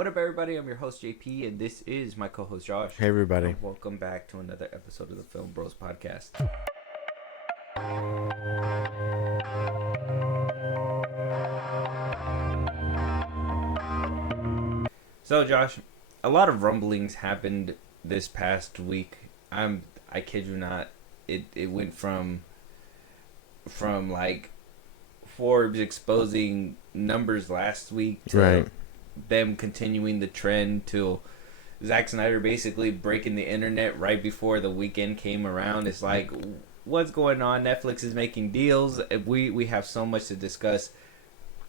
What up, everybody? I'm your host, JP, and this is my co-host, Josh. Hey, everybody. And welcome back to another episode of the FIlmBros podcast. So, Josh, a lot of rumblings happened this past week. I kid you not, it went from like Forbes exposing numbers last week to them continuing the trend till Zack Snyder basically breaking the internet right before the weekend came around. It's like, what's going on? Netflix is making deals. We have so much to discuss.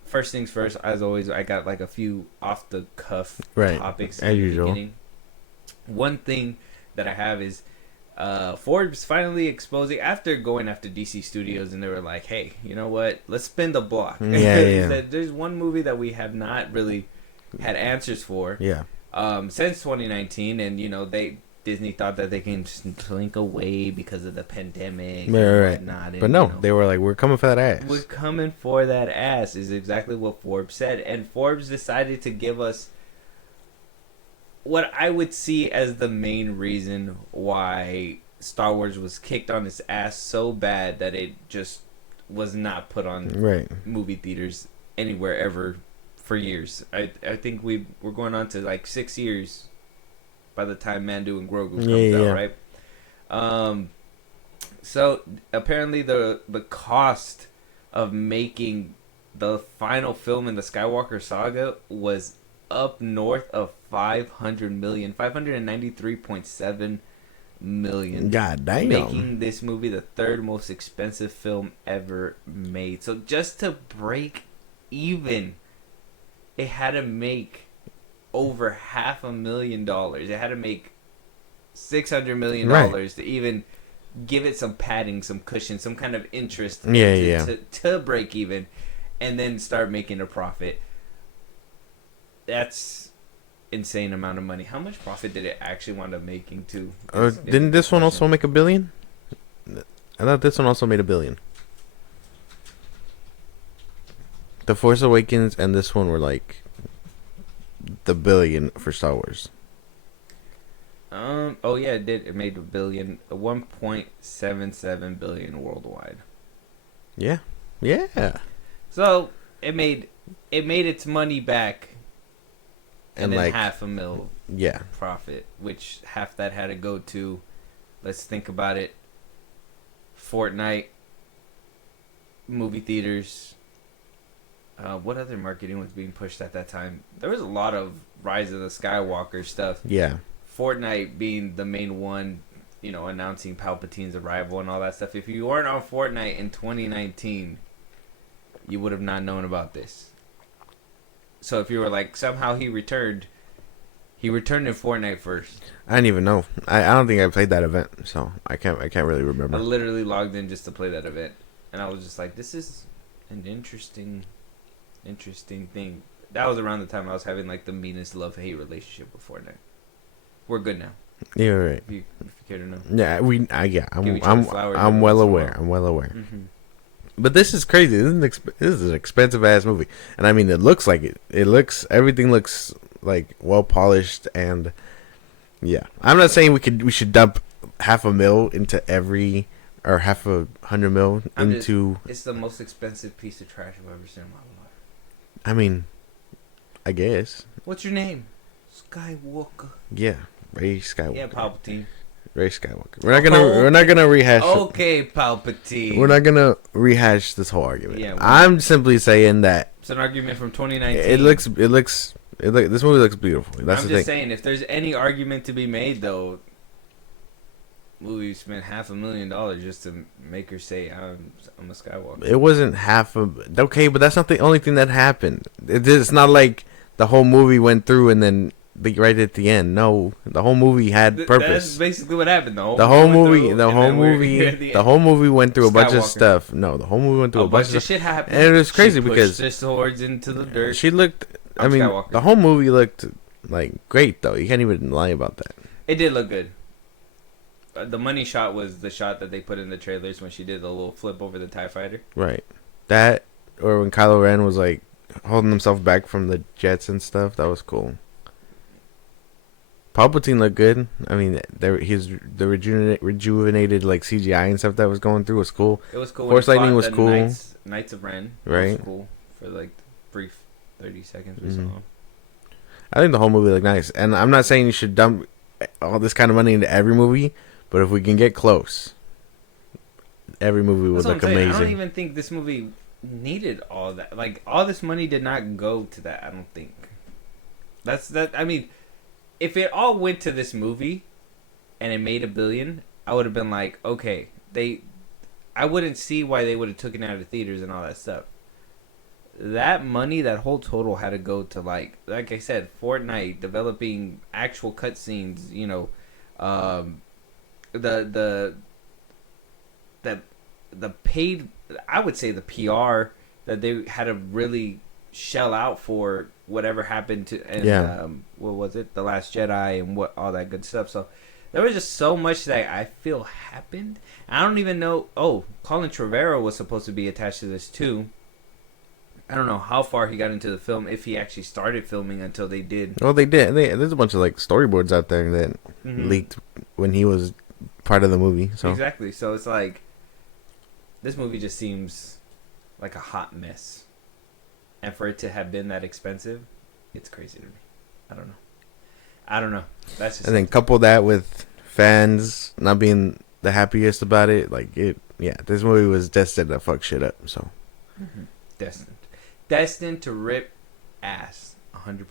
First things first, as always, I got like a few off the cuff topics as usual. Beginning. One thing that I have is Forbes finally exposing, after going after DC Studios, and they were like, hey, you know what? Let's spin the block. Yeah. There's one movie that we have not really had answers for since 2019, and Disney thought that they can just slink away because of the pandemic and whatnot. But no, they were like, we're coming for that ass. We're coming for that ass is exactly what Forbes said. And Forbes decided to give us what I would see as the main reason why Star Wars was kicked on its ass so bad that it just was not put on movie theaters anywhere ever for years. I think we're going on to like 6 years by the time Mandu and Grogu comes out, right? So apparently the cost of making the final film in the Skywalker saga was up north of 593.7 million. God damn. Making this movie the third most expensive film ever made. So just to break even, it had to make over $500,000. It had to make $600 million to even give it some padding, some cushion, some kind of interest to break even, and then start making a profit. That's insane amount of money. How much profit did it actually wind up making too? Didn't this one also make $1 billion? I thought this one also made $1 billion. The Force Awakens and this one were like the billion for Star Wars. Oh yeah, it did. It made $1 billion, 1.77 billion worldwide. Yeah. So it made its money back, and then like $500,000 profit, which half that had to go to, let's think about it, Fortnite, movie theaters. What other marketing was being pushed at that time? There was a lot of Rise of the Skywalker stuff. Yeah. Fortnite being the main one, announcing Palpatine's arrival and all that stuff. If you weren't on Fortnite in 2019, you would have not known about this. So if you were like, somehow he returned in Fortnite first. I didn't even know. I don't think I played that event, so I can't really remember. I literally logged in just to play that event, and I was just like, this is an interesting thing. That was around the time I was having like the meanest love-hate relationship with Fortnite. We're good now. You're right. If you care to know. Yeah, I'm well aware. Mm-hmm. But this is crazy. This is an expensive ass movie, and I mean, it looks like it. Everything looks like well polished, and yeah. I'm not saying we should dump $500,000 into every, or $100,000 into. It's the most expensive piece of trash I've ever seen in my life. I mean, I guess. What's your name? Skywalker. Yeah, Ray Skywalker. Yeah, Palpatine. Ray Skywalker. We're not gonna rehash. Okay, Palpatine. We're not gonna rehash this whole argument. Yeah, I'm simply saying that it's an argument from 2019. This movie looks beautiful. That's I'm the just thing. saying, if there's any argument to be made, though, movie spent $500,000 just to make her say, "I'm a Skywalker." It wasn't okay, but that's not the only thing that happened. It's not like the whole movie went through and then right at the end. No, the whole movie had purpose. That's basically what happened. The whole movie went through a bunch of stuff. No, the whole movie went through a bunch of shit happened. And it was crazy because their swords into the dirt. She looked. The whole movie looked like great though. You can't even lie about that. It did look good. The money shot was the shot that they put in the trailers when she did the little flip over the TIE fighter. Right. That, or when Kylo Ren was like holding himself back from the jets and stuff. That was cool. Palpatine looked good. I mean, the rejuvenated like CGI and stuff that was going through was cool. It was cool. Force lightning was cool. Knights of Ren, right? Was cool for like brief 30 seconds or so. I think the whole movie looked nice, and I'm not saying you should dump all this kind of money into every movie, but if we can get close, every movie would look amazing. I don't even think this movie needed all that. Like, all this money did not go to that. I don't think. I mean, if it all went to this movie, and it made $1 billion, I would have been like, okay, I wouldn't see why they would have taken it out of theaters and all that stuff. That money, that whole total, had to go to like I said, Fortnite, developing actual cutscenes. You know, the paid, I would say, the PR that they had to really shell out for whatever happened to, and what was it, The Last Jedi, and what all that good stuff. So there was just so much that I feel happened. I don't even know. Oh, Colin Trevorrow was supposed to be attached to this too. I don't know how far he got into the film, if he actually started filming until they did. Well, they did. There's a bunch of like storyboards out there that leaked when he was part of the movie. So exactly. So it's like, this movie just seems like a hot mess, and for it to have been that expensive, it's crazy to me. I don't know. That's just, and then couple that with fans not being the happiest about it. Like this movie was destined to fuck shit up. So destined to rip ass 100%,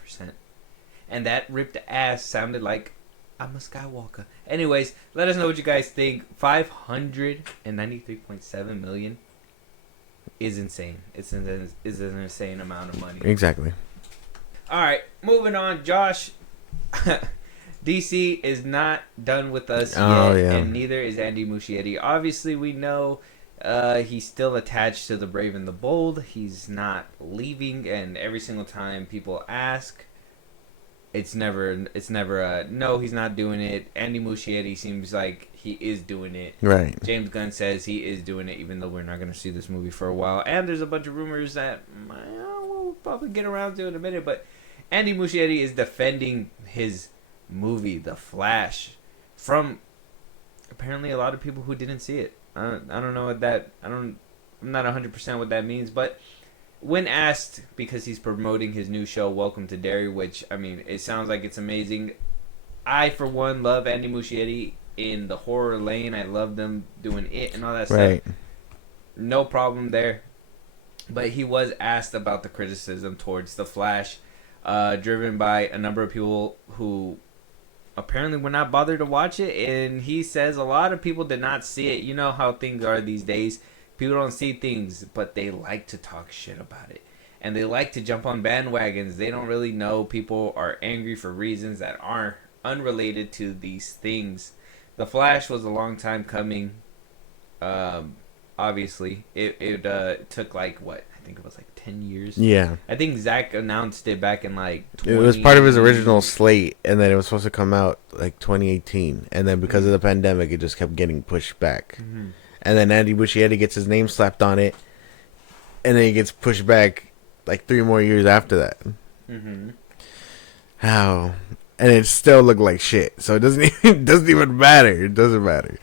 and that ripped ass sounded like I'm a Skywalker. Anyways, let us know what you guys think. $593.7 million is insane. It's an insane amount of money. Exactly. All right, moving on, Josh. DC is not done with us yet, and neither is Andy Muschietti. Obviously, we know he's still attached to the Brave and the Bold. He's not leaving, and every single time people ask, it's never no, he's not doing it. Andy Muschietti seems like he is doing it. Right. James Gunn says he is doing it, even though we're not going to see this movie for a while. And there's a bunch of rumors that we'll probably get around to in a minute, but Andy Muschietti is defending his movie, The Flash, from apparently a lot of people who didn't see it. I don't know what that. I'm not 100% what that means, but when asked, because he's promoting his new show, Welcome to Derry, which, I mean, it sounds like it's amazing. I, for one, love Andy Muschietti in the horror lane. I love them doing it and all that stuff. No problem there. But he was asked about the criticism towards The Flash, driven by a number of people who apparently were not bothered to watch it. And he says a lot of people did not see it. You know how things are these days. People don't see things, but they like to talk shit about it. And they like to jump on bandwagons. They don't really know people are angry for reasons that are unrelated to these things. The Flash was a long time coming. Obviously. It took like, what? I think it was like 10 years. Yeah. I think Zack announced it back in like 20... It was part of his original slate, and then it was supposed to come out like 2018. And then because of the pandemic, it just kept getting pushed back. Mm-hmm. And then Andy Muschietti gets his name slapped on it, and then he gets pushed back like 3 more years after that. Mm-hmm. How? And it still looked like shit. So it doesn't even matter. It doesn't matter.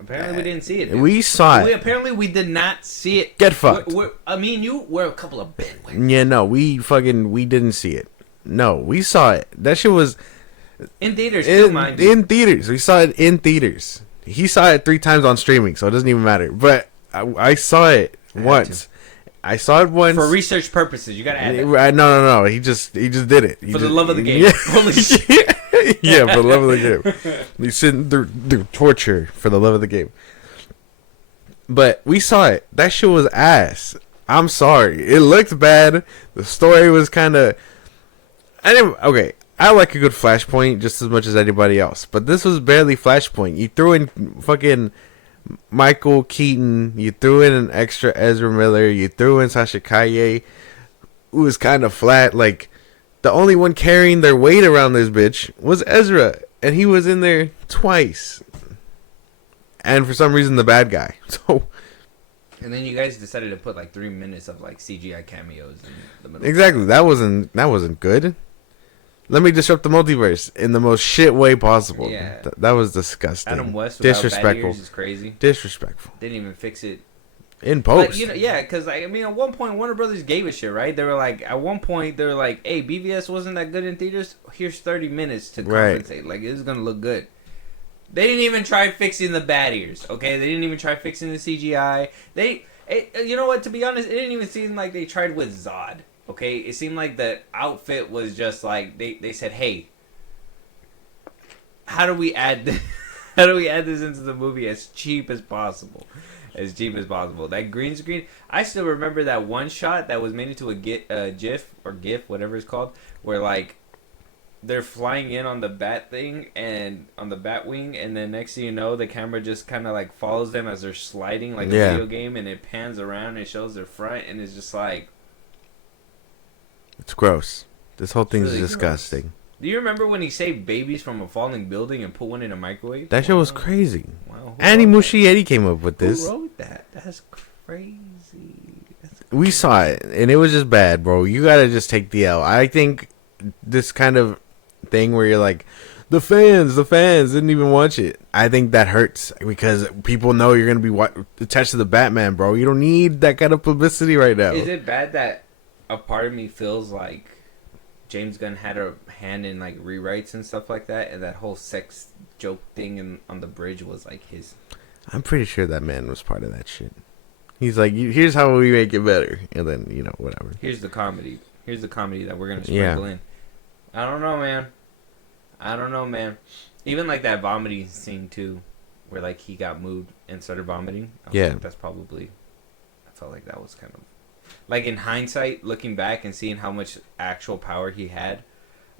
Apparently we didn't see it. Dude. We saw it. Apparently we did not see it. Get fucked. Me and you were a couple of bandwagons. Yeah, no, we didn't see it. No, we saw it. That shit was in theaters too, mind you. In theaters. We saw it in theaters. He saw it 3 times on streaming, so it doesn't even matter. But I saw it once. I saw it once for research purposes. You gotta add that. No. He just did it. For the love of the game. Yeah. Holy shit. Yeah, for the love of the game. He's sitting through torture for the love of the game. But we saw it. That shit was ass. I'm sorry. It looked bad. The story was kind of... Okay, I like a good Flashpoint just as much as anybody else. But this was barely Flashpoint. You threw in fucking Michael Keaton. You threw in an extra Ezra Miller. You threw in Sasha Calle, who was kind of flat. Like, the only one carrying their weight around this bitch was Ezra. And he was in there twice. And for some reason, the bad guy. So, And then you guys decided to put like 3 minutes of like CGI cameos in the middle. Exactly. That wasn't good. Let me disrupt the multiverse in the most shit way possible. Yeah. That was disgusting. Adam West without disrespectful. Bad ears is crazy. Disrespectful. Didn't even fix it. In post. But, yeah, because, like, I mean, at one point, Warner Brothers gave a shit, right? They were like, at one point, they were like, hey, BVS wasn't that good in theaters. Here's 30 minutes to compensate. Right. Like, this is going to look good. They didn't even try fixing the bad ears, okay? They didn't even try fixing the CGI. You know what? To be honest, it didn't even seem like they tried with Zod, okay? It seemed like the outfit was just like, they said, hey, how do we add this? How do we add this into the movie as cheap as possible? As cheap as possible. That green screen, I still remember that one shot that was made into a GIF, whatever it's called, where like they're flying in on the bat thing and on the bat wing, and then next thing you know, the camera just kind of like follows them as they're sliding like a video game, and it pans around and shows their front, and it's just like, it's gross. This whole thing's really disgusting. Gross. Do you remember when he saved babies from a falling building and put one in a microwave? That shit was crazy. Wow. Andy Muschietti came up with this. Who wrote that? That's crazy. We saw it, and it was just bad, bro. You gotta just take the L. I think this kind of thing where you're like, the fans didn't even watch it. I think that hurts because people know you're gonna be attached to the Batman, bro. You don't need that kind of publicity right now. Is it bad that a part of me feels like James Gunn had a hand in like rewrites and stuff like that, and that whole sex joke thing on the bridge was like his? I'm pretty sure that man was part of that shit. He's like, here's how we make it better, and then whatever. Here's the comedy that we're gonna sprinkle in. I don't know, man. Even like that vomiting scene too, where like he got moved and started vomiting. Like, that's probably. I felt like that was kind of. Like, in hindsight, looking back and seeing how much actual power he had,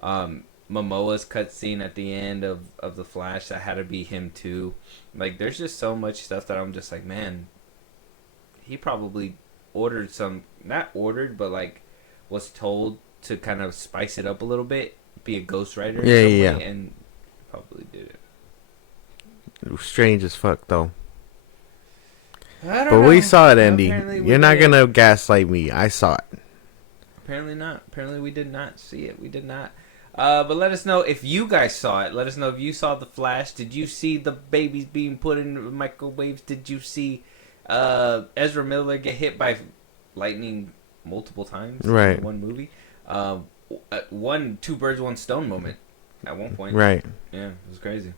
Momoa's cutscene at the end of The Flash, that had to be him, too. Like, there's just so much stuff that I'm just like, man, he probably ordered not ordered, but, like, was told to kind of spice it up a little bit, be a ghostwriter and probably did it. It was strange as fuck, though. But we saw it, Andy. You're not going to gaslight me. I saw it. Apparently not. Apparently we did not see it. We did not. But let us know if you guys saw it. Let us know if you saw The Flash. Did you see the babies being put in microwaves? Did you see Ezra Miller get hit by lightning multiple times in one movie? Two birds, one stone moment at one point. Right. Yeah, it was crazy.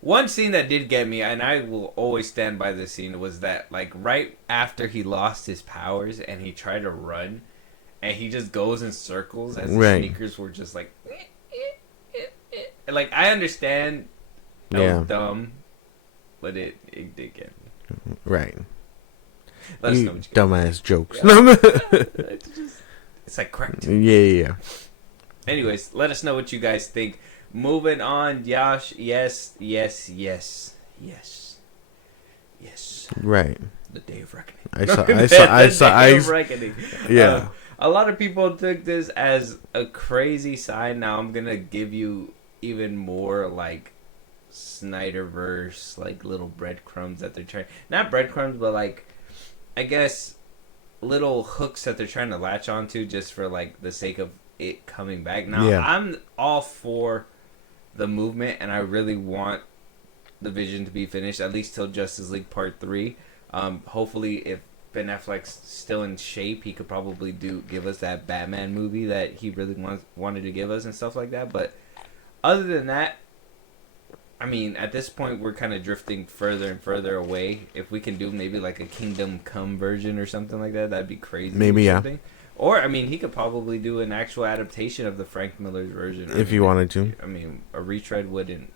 One scene that did get me, and I will always stand by this scene, was that, like, right after he lost his powers and he tried to run, and he just goes in circles as his sneakers were just like, like, I understand that was dumb, but it did get me. Right. Let us know what you dumbass jokes. Yeah. It's like correct. Yeah. Anyways, let us know what you guys think. Moving on, Yash. Yes. Right. The Day of Reckoning. I saw. Day of Reckoning. Yeah. A lot of people took this as a crazy sign. Now I'm gonna give you even more like Snyderverse, like little breadcrumbs that they're trying. Not breadcrumbs, but like, I guess, little hooks that they're trying to latch onto just for like the sake of it coming back. Now I'm all for the movement, and I really want the Vision to be finished at least till Justice League Part 3. Hopefully, if Ben Affleck's still in shape, he could probably give us that Batman movie that he really wanted to give us and stuff like that. But other than that, I mean, at this point, we're kind of drifting further and further away. If we can do maybe like a Kingdom Come version or something like that, that'd be crazy. Maybe, yeah. Or, I mean, he could probably do an actual adaptation of the Frank Miller's version. If he wanted to. I mean, a retread wouldn't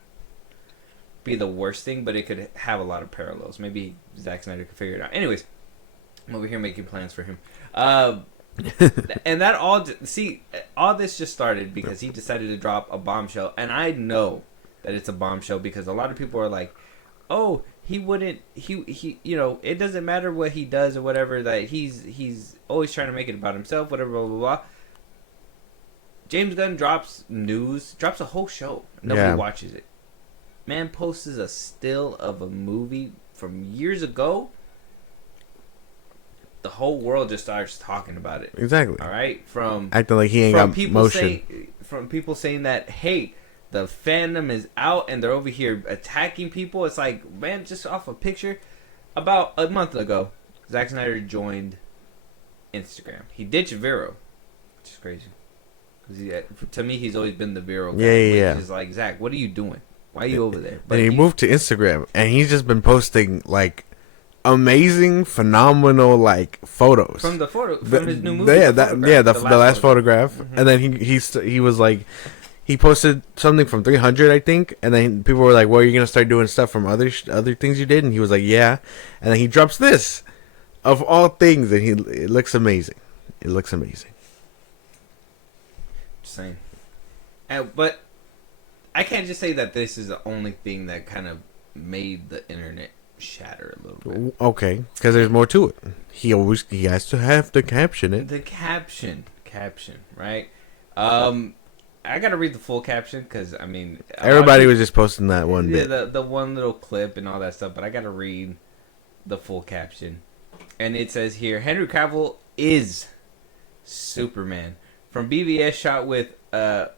be the worst thing, but it could have a lot of parallels. Maybe Zack Snyder could figure it out. Anyways, I'm over here making plans for him. And that all this just started because he decided to drop a bombshell. And I know that it's a bombshell because a lot of people are like, oh, he it doesn't matter what he does or whatever, that he's always trying to make it about himself, whatever, blah, blah, blah. James Gunn drops a whole show. Nobody watches it. Man posts a still of a movie from years ago the whole world just starts talking about it. Exactly. All right, from acting like he ain't got motion. From people saying that, hey, the fandom is out and they're over here attacking people. It's like, man, just off a picture. About a month ago, Zack Snyder joined Instagram. He ditched Vero, which is crazy. Because to me, he's always been the Vero guy. Yeah. Which is like, Zack, what are you doing? Why are you over there? But he moved to Instagram, and he's just been posting like amazing, phenomenal like photos from his new movie. The last photograph, mm-hmm. And then he was like, he posted something from 300, I think, and then people were like, "Well, are you gonna start doing stuff from other things you did?" And he was like, "Yeah," and then he drops this, of all things, and it looks amazing. It looks amazing. Just saying, but I can't just say that this is the only thing that kind of made the internet shatter a little bit. Okay, because there's more to it. He has to have to caption it. The caption, right? I gotta read the full caption because I mean everybody was just posting that one bit, the one little clip and all that stuff. But I gotta read the full caption, and it says here: Henry Cavill is Superman from BVS, shot with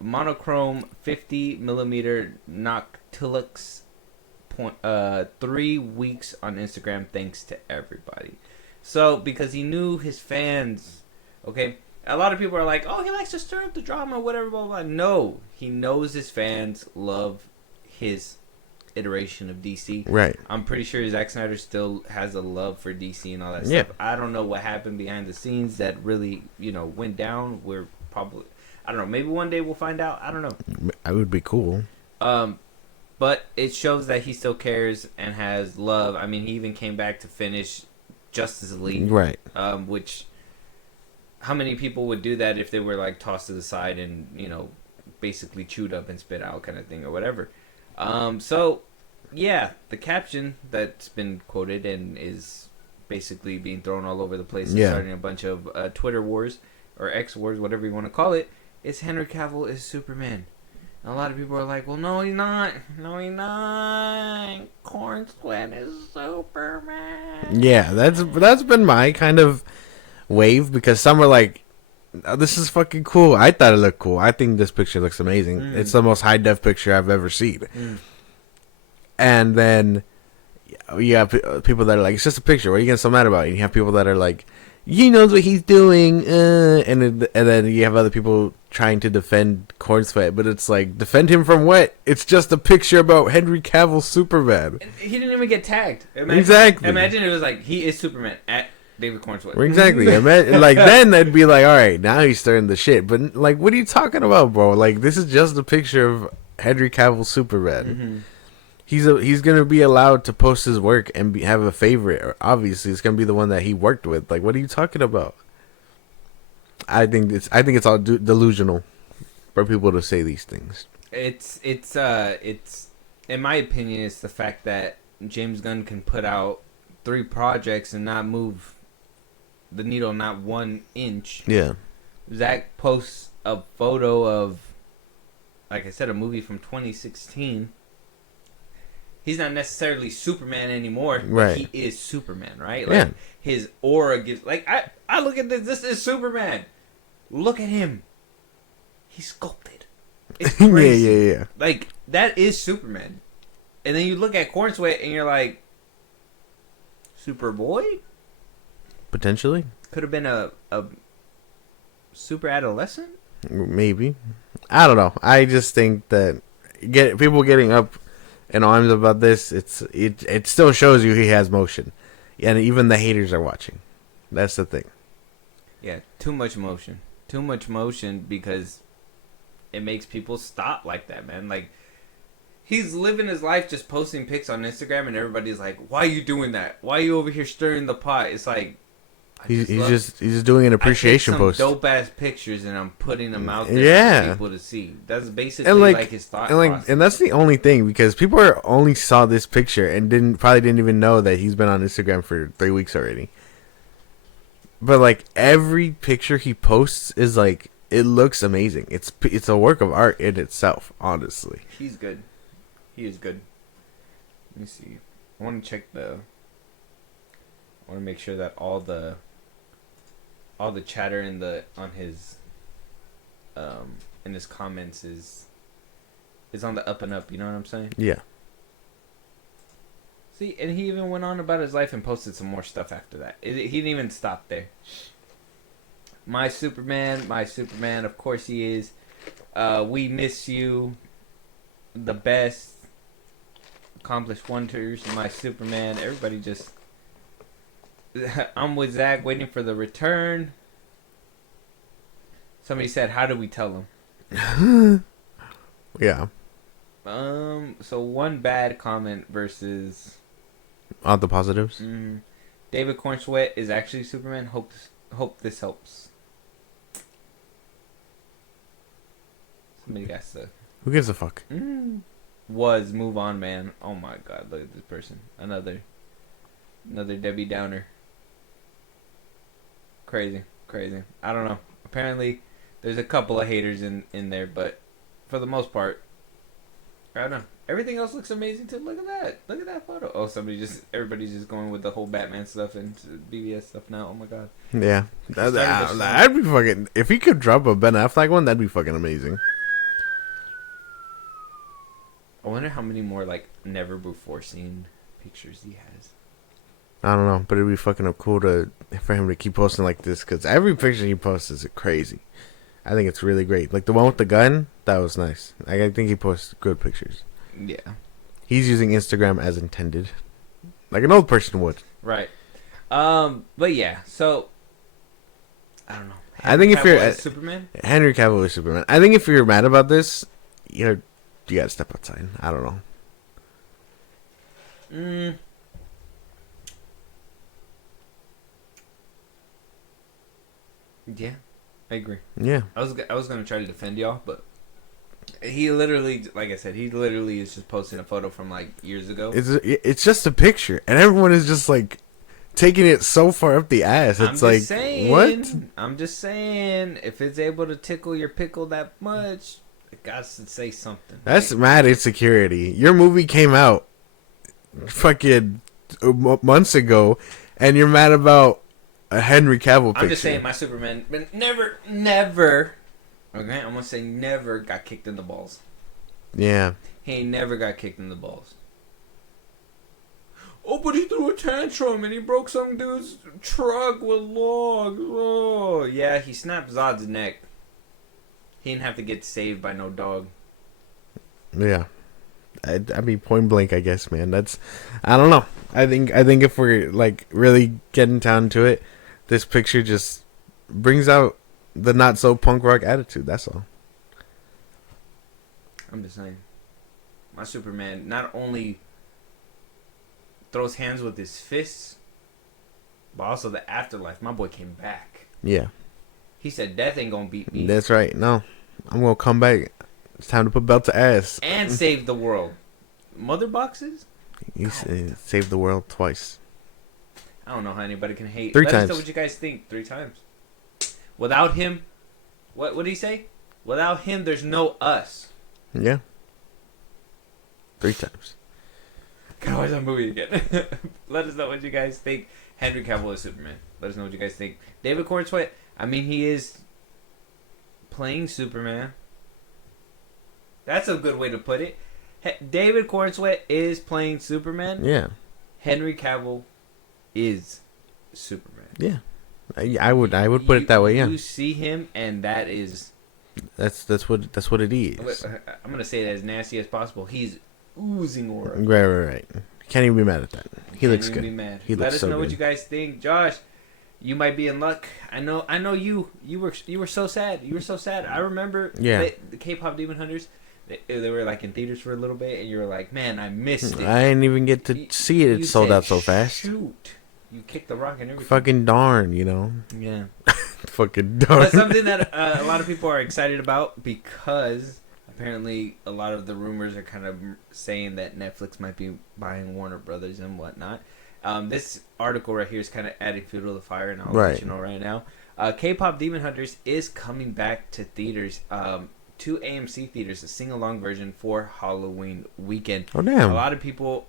monochrome 50mm Noctilux. 3 weeks on Instagram, thanks to everybody. So because he knew his fans, okay. A lot of people are like, "Oh, he likes to stir up the drama, whatever, blah, blah, blah." No, he knows his fans love his iteration of DC. Right. I'm pretty sure Zack Snyder still has a love for DC and all that stuff. I don't know what happened behind the scenes that really, went down. We're probably, I don't know. Maybe one day we'll find out. I don't know. It would be cool. But it shows that he still cares and has love. I mean, he even came back to finish Justice League. Right. Which, how many people would do that if they were like tossed to the side and, basically chewed up and spit out kind of thing or whatever. So, yeah, the caption that's been quoted and is basically being thrown all over the place and starting a bunch of Twitter wars or X wars, whatever you want to call it, is Henry Cavill is Superman. A lot of people are like, well, no, he's not. No, he's not. Corn Sweat is Superman. Yeah, that's been my kind of wave because some are like, oh, this is fucking cool. I thought it looked cool. I think this picture looks amazing. It's the most high-def picture I've ever seen. And then you have people that are like, it's just a picture. What are you getting so mad about? And you have people that are like, he knows what he's doing. And then you have other people trying to defend Corn Sweat, but it's like, defend him from what? It's just a picture about Henry Cavill Superman. He didn't even get tagged. Exactly. Imagine it was like, he is Superman at David Corn Sweat. Exactly. Like, then they'd be like, all right, now he's stirring the shit. But like, what are you talking about, bro? Like, this is just a picture of Henry Cavill Superman. He's gonna be allowed to post his work and have a favorite. Obviously, it's gonna be the one that he worked with. Like, what are you talking about? I think it's all delusional for people to say these things. It's in my opinion, it's the fact that James Gunn can put out 3 projects and not move the needle not 1 inch. Yeah. Zach posts a photo of, like I said, a movie from 2016. He's not necessarily Superman anymore, but he is Superman, right? Like, his aura gives... Like, I look at this. This is Superman. Look at him. He's sculpted. It's crazy. Yeah. Like, that is Superman. And then you look at Corn Sweat and you're like, Superboy? Potentially. Could have been a super adolescent? Maybe. I don't know. I just think that people getting up in arms about this, it still shows you he has motion. And even the haters are watching. That's the thing. Yeah, too much motion. Too much motion because it makes people stop like that, man. Like, he's living his life just posting pics on Instagram and everybody's like, why are you doing that? Why are you over here stirring the pot? It's like, he's just doing an appreciation post. Dope ass pictures and I'm putting them out there for people to see. That's basically like his thought process. And that's the only thing, because people only saw this picture and probably didn't even know that he's been on Instagram for 3 weeks already. But like, every picture he posts is like, it looks amazing. It's a work of art in itself, honestly. He's good. He is good. Let me see. I want to make sure that all the all the chatter on his in his comments is on the up and up. You know what I'm saying? Yeah. See, and he even went on about his life and posted some more stuff after that. He didn't even stop there. My Superman, of course he is. We miss you. The best. Accomplished wonders, my Superman. Everybody just... I'm with Zach, waiting for the return. Somebody said, how do we tell him? Yeah. So one bad comment versus... All the positives. David Cornsweat is actually Superman. Hope this helps. Somebody got stuck. Who gives a fuck? Was move on, man. Oh my god, look at this person. Another Debbie Downer. Crazy. I don't know. Apparently, there's a couple of haters in there, but for the most part, I don't know. Everything else looks amazing too. Look at that photo. Oh, everybody's just going with the whole Batman stuff and BVS stuff now. Oh my god. Yeah, that'd be fucking. If he could drop a Ben Affleck one, that'd be fucking amazing. I wonder how many more like never before seen pictures he has. I don't know, but it'd be fucking cool for him to keep posting like this, because every picture he posts is crazy. I think it's really great. Like the one with the gun, that was nice. I think he posts good pictures. Yeah. He's using Instagram as intended, like an old person would. Right. But yeah. So I don't know. I think if you're Superman, Henry Cavill is Superman. I think if you're mad about this, you gotta step outside. I don't know. Yeah, I agree. Yeah. I was gonna try to defend y'all, but he literally, like I said, is just posting a photo from like years ago. It's just a picture, and everyone is just like taking it so far up the ass. It's like, what? I'm just saying, if it's able to tickle your pickle that much, it got to say something. That's mad insecurity. Your movie came out fucking months ago, and you're mad about a Henry Cavill picture. I'm just saying, my Superman never, okay, I'm gonna say never got kicked in the balls. Yeah. He ain't never got kicked in the balls. Oh, but he threw a tantrum and he broke some dude's truck with logs. Oh, yeah, he snapped Zod's neck. He didn't have to get saved by no dog. Yeah. I mean, point blank, I guess, man. I don't know. I think if we're like really getting down to it, this picture just brings out the not so punk rock attitude. That's all. I'm just saying, my Superman not only throws hands with his fists, but also the afterlife. My boy came back. Yeah. He said, "Death ain't gonna beat me." That's right. No, I'm gonna come back. It's time to put belt to ass and save the world. Mother boxes. He saved the world twice. I don't know how anybody can hate. 3 times. Let us know what you guys think. 3 times. Without him, what did he say? Without him, there's no us. Yeah. 3 times. Gotta watch that movie again. Let us know what you guys think. Henry Cavill is Superman. Let us know what you guys think. David Cornsweat, I mean, he is playing Superman. That's a good way to put it. David Cornsweat is playing Superman. Yeah. Henry Cavill is Superman. Yeah. I would put it that way, yeah. You see him, and that is... That's what it is. I'm going to say it as nasty as possible. He's oozing aura. Right. Can't even be mad at that. He looks good. Be mad. He Let looks us so know good. what you guys think. Josh, you might be in luck. I know you were so sad. You were so sad. I remember the K-pop Demon Hunters. They were like in theaters for a little bit, and you were like, "Man, I missed it." I didn't even get to see it. It sold out so fast. Shoot, you kicked the rock and everything. Fucking darn, you know. Yeah. Fucking darn. But something that a lot of people are excited about, because apparently a lot of the rumors are kind of saying that Netflix might be buying Warner Brothers and whatnot. This article right here is kind of adding fuel to the fire, and I'll let you know right now. K-pop Demon Hunters is coming back to theaters. To AMC theaters, a sing-along version for Halloween weekend. Oh, damn. A lot of people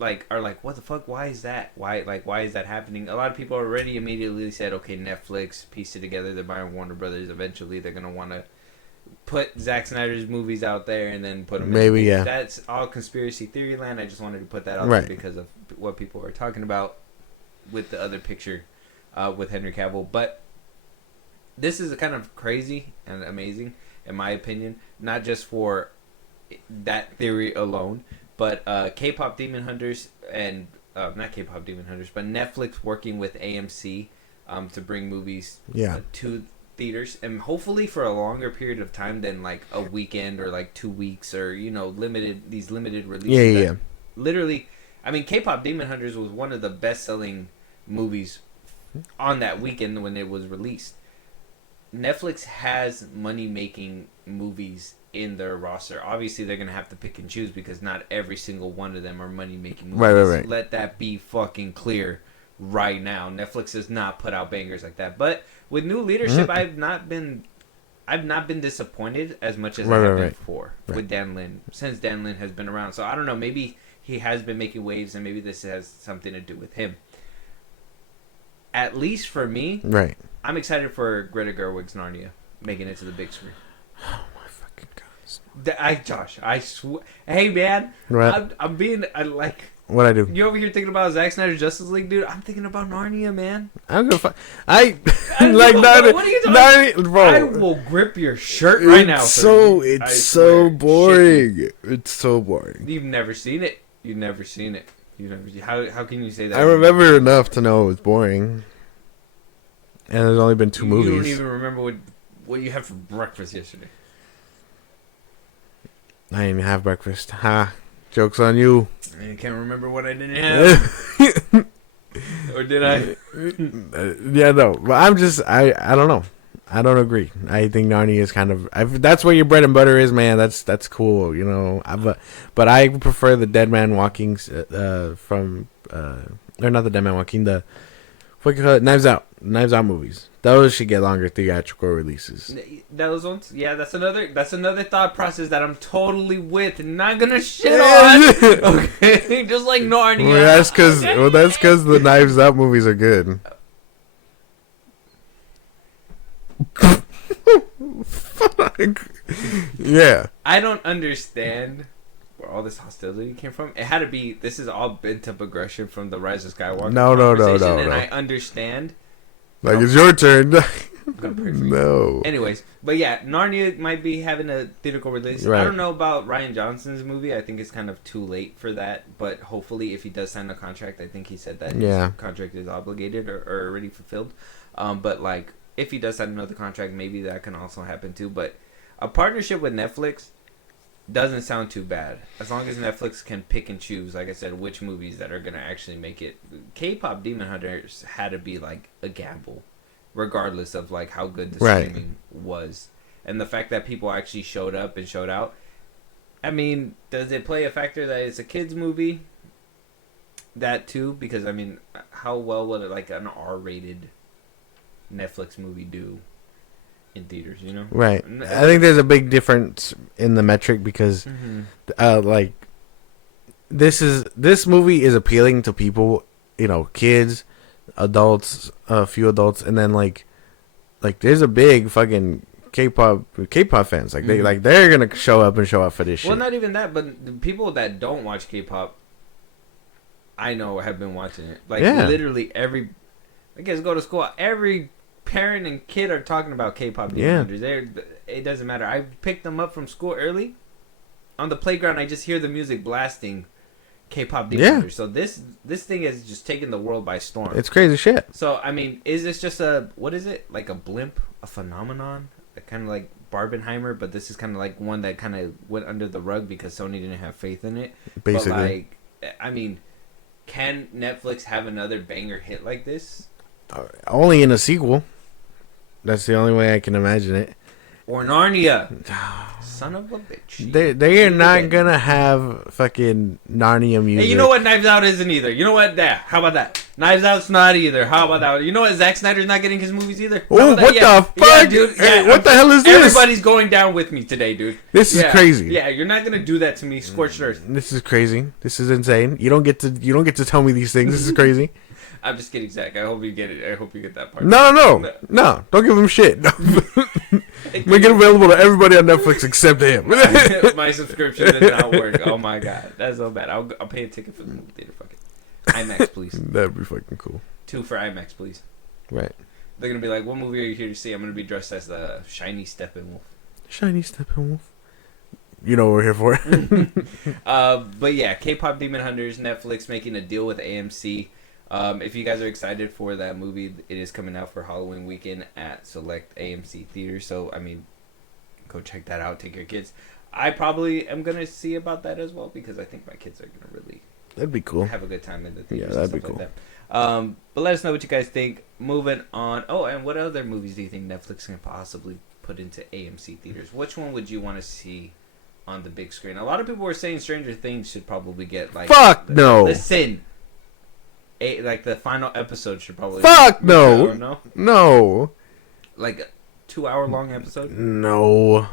are like, what the fuck? Why is that? Why is that happening? A lot of people already immediately said, okay, Netflix pieced it together. They're buying Warner Brothers. Eventually, they're gonna want to put Zack Snyder's movies out there and then put them. Maybe yeah. That's all conspiracy theory land. I just wanted to put that out there because of what people are talking about with the other picture with Henry Cavill. But this is kind of crazy and amazing, in my opinion. Not just for that theory alone, but K-pop Demon Hunters and not K-pop Demon Hunters, but Netflix working with AMC to bring movies to theaters, and hopefully for a longer period of time than like a weekend or like 2 weeks, or limited releases. Yeah. Literally, I mean, K-pop Demon Hunters was one of the best-selling movies on that weekend when it was released. Netflix has money-making movies in their roster. Obviously, they're going to have to pick and choose because not every single one of them are money-making movies. Right. Let that be fucking clear right now. Netflix does not put out bangers like that. But with new leadership, I've not been disappointed as much as I have been before with Dan Lin, since Dan Lin has been around. So I don't know, maybe he has been making waves and maybe this has something to do with him. At least for me, I'm excited for Greta Gerwig's Narnia making it to the big screen. Oh my fucking god! Josh, I swear. Hey man, I'm being like. What I do? You over here thinking about Zack Snyder's Justice League, dude? I'm thinking about Narnia, man. I'm gonna like Narnia. What are you doing? Narnia, bro. I will grip your shirt right now. It's so boring. It's so boring. You've never seen it. How can you say that? I remember enough to know it was boring. And there's only been 2 movies. You don't even remember what you had for breakfast yesterday. I didn't even have breakfast. Ha. Joke's on you. I can't remember what I didn't have. Or did I? Yeah, no. But I don't know. I don't agree. I think Narnia is kind of... that's where your bread and butter is, man. That's cool, but I prefer the Dead Man Walking from... or not the Dead Man Walking, the... what do you call it? Knives Out movies. Those should get longer theatrical releases. Those ones, yeah. That's another thought process that I'm totally with. Not gonna shit on. Okay, just like Narnia. Well, that's because the Knives Out movies are good. Yeah. I don't understand where all this hostility came from. It had to be. This is all bent up aggression from the Rise of Skywalker. No. And I understand. Like it's your turn. I'm gonna pray for you. No. Anyways, but yeah, Narnia might be having a theatrical release. Right. I don't know about Rian Johnson's movie. I think it's kind of too late for that. But hopefully, if he does sign a contract, I think he said that his contract is obligated or already fulfilled. But like, if he does sign another contract, maybe that can also happen too. But a partnership with Netflix doesn't sound too bad, as long as Netflix can pick and choose, like I said, which movies that are gonna actually make it. K-pop Demon Hunters had to be like a gamble, regardless of like how good the streaming was, and the fact that people actually showed up and showed out. I mean, does it play a factor that it's a kids movie? That too, because I mean, how well would it like an R-rated Netflix movie do in theaters, Right. I think there's a big difference in the metric because like this movie is appealing to people, kids, adults, a few adults, and then like there's a big fucking K-pop fans. Like they're going to show up for this shit. Well, not even that, but the people that don't watch K-pop, I know, have been watching it. Like literally every I guess go to school, every parent and kid are talking about K-pop Demon Hunters. It doesn't matter. I picked them up from school early. On the playground, I just hear the music blasting K-pop Demon Hunters. So this thing has just taken the world by storm. It's crazy shit. So, I mean, is this just what is it? Like a blimp? A phenomenon? Kind of like Barbenheimer, but this is kind of like one that kind of went under the rug because Sony didn't have faith in it. Basically. But like, I mean, can Netflix have another banger hit like this? Only in a sequel. That's the only way I can imagine it. Or Narnia. Son of a bitch. They are not gonna have fucking Narnia music. Hey, you know what Knives Out isn't either? You know what? How about that? Knives Out's not either. How about that? You know what? Zack Snyder's not getting his movies either. Oh, what the fuck? Yeah, dude. Hey, what the hell is this? Everybody's going down with me today, dude. This is crazy. Yeah, you're not gonna do that to me, scorched earth. This is crazy. This is insane. You don't get to tell me these things. This is crazy. I'm just kidding, Zach. I hope you get it. I hope you get that part. No. Don't give him shit. Make it available to everybody on Netflix except him. My subscription does not work. Oh my god, that's so bad. I'll pay a ticket for the movie theater. Fuck it. IMAX, please. That'd be fucking cool. 2 for IMAX, please. Right. They're gonna be like, "What movie are you here to see?" I'm gonna be dressed as the shiny Steppenwolf. Shiny Steppenwolf. You know what we're here for. But yeah, K-pop Demon Hunters, Netflix making a deal with AMC. If you guys are excited for that movie, it is coming out for Halloween weekend at select AMC theaters. So, I mean, go check that out. Take your kids. I probably am going to see about that as well because I think my kids are going to really that'd be cool. Have a good time in the theaters. Yeah, that'd be cool. Like that. But let us know what you guys think. Moving on. Oh, and what other movies do you think Netflix can possibly put into AMC theaters? Which one would you want to see on the big screen? A lot of people were saying Stranger Things should probably get like... Fuck no! Listen! Like the final episode should probably... Fuck no! No! Like a 2-hour long episode? No.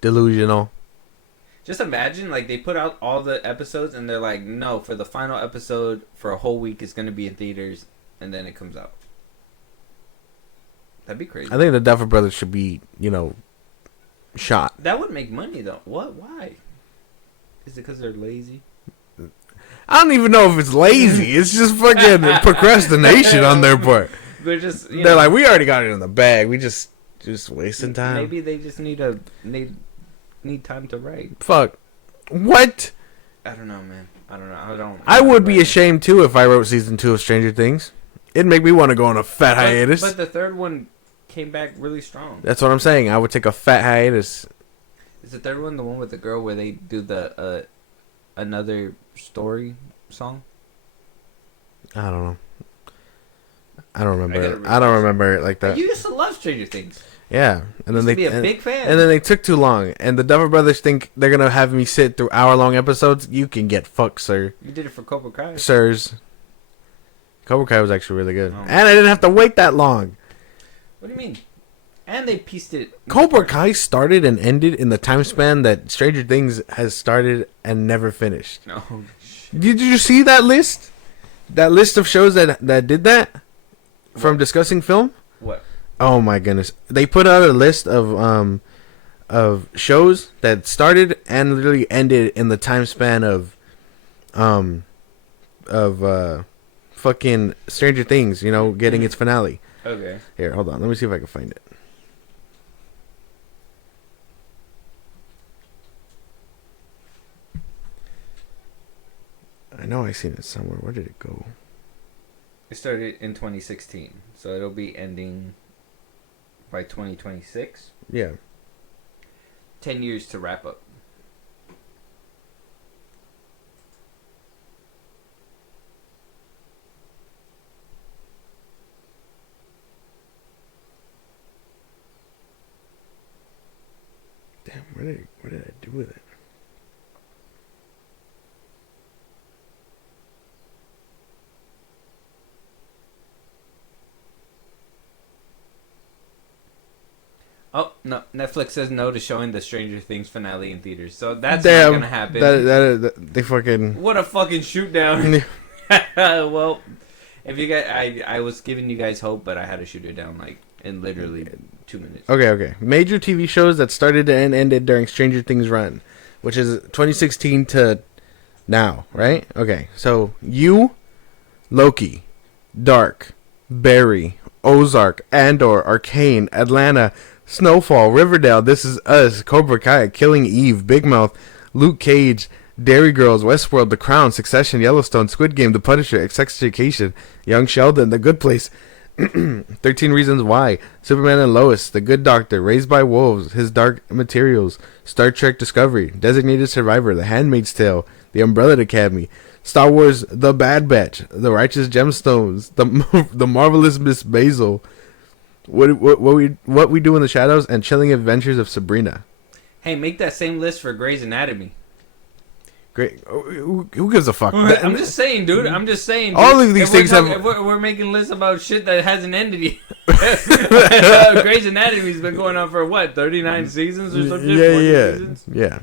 Delusional. Just imagine, like, they put out all the episodes and they're like, no, for the final episode for a whole week it's going to be in theaters, and then it comes out. That'd be crazy. I think the Duffer Brothers should be, shot. That would make money, though. What? Why? Is it because they're lazy? I don't even know if it's lazy. It's just fucking procrastination on their part. They're just... They're like, we already got it in the bag. We just wasting time. Maybe they just need time to write. Fuck. What? I don't know, man. I would be ashamed too if I wrote season 2 of Stranger Things. It'd make me want to go on a fat hiatus. But the third one came back really strong. That's what I'm saying. I would take a fat hiatus. Is the third one the one with the girl where they do the another story song? I don't know. I don't remember. I don't remember it like that. You used to love Stranger Things. Yeah, and then they be a big fan. And then they took too long. And the Duffer Brothers think they're gonna have me sit through hour-long episodes. You can get fucked, sir. You did it for Cobra Kai, sirs. Cobra Kai was actually really good, and I didn't have to wait that long. What do you mean? And they pieced it. Cobra Kai started and ended in the time span that Stranger Things has started and never finished. No. Did you see that list? That list of shows that did that from Discussing Film? What? Oh my goodness! They put out a list of shows that started and literally ended in the time span of fucking Stranger Things. Getting its finale. Okay. Here, hold on. Let me see if I can find it. I know I seen it somewhere. Where did it go? It started in 2016, so it'll be ending by 2026. Yeah. 10 years to wrap up. Damn, what did I do with it? Oh, no. Netflix says no to showing the Stranger Things finale in theaters. So that's not going to happen. They fucking... What a fucking shoot down. Well, if you guys... I was giving you guys hope, but I had to shoot it down in literally 2 minutes. Okay. Major TV shows that started and ended during Stranger Things run, which is 2016 to now, right? Okay. So, Loki, Dark, Barry, Ozark, Andor, Arcane, Atlanta, Snowfall, Riverdale, This Is Us, Cobra Kai, Killing Eve, Big Mouth, Luke Cage, Dairy Girls, Westworld, The Crown, Succession, Yellowstone, Squid Game, The Punisher, Sex Education, Young Sheldon, The Good Place, 13 Reasons Why, Superman and Lois, The Good Doctor, Raised by Wolves, His Dark Materials, Star Trek Discovery, Designated Survivor, The Handmaid's Tale, The Umbrella Academy, Star Wars, The Bad Batch, The Righteous Gemstones, The Marvelous Miss Maisel, What we do in the shadows and Chilling Adventures of Sabrina. Hey, make that same list for Grey's Anatomy. Great. Who gives a fuck? I'm just saying, dude. I'm just saying. Dude. All of these things if we're making lists about shit that hasn't ended yet. Grey's Anatomy's been going on for what, 39 seasons or something? Yeah.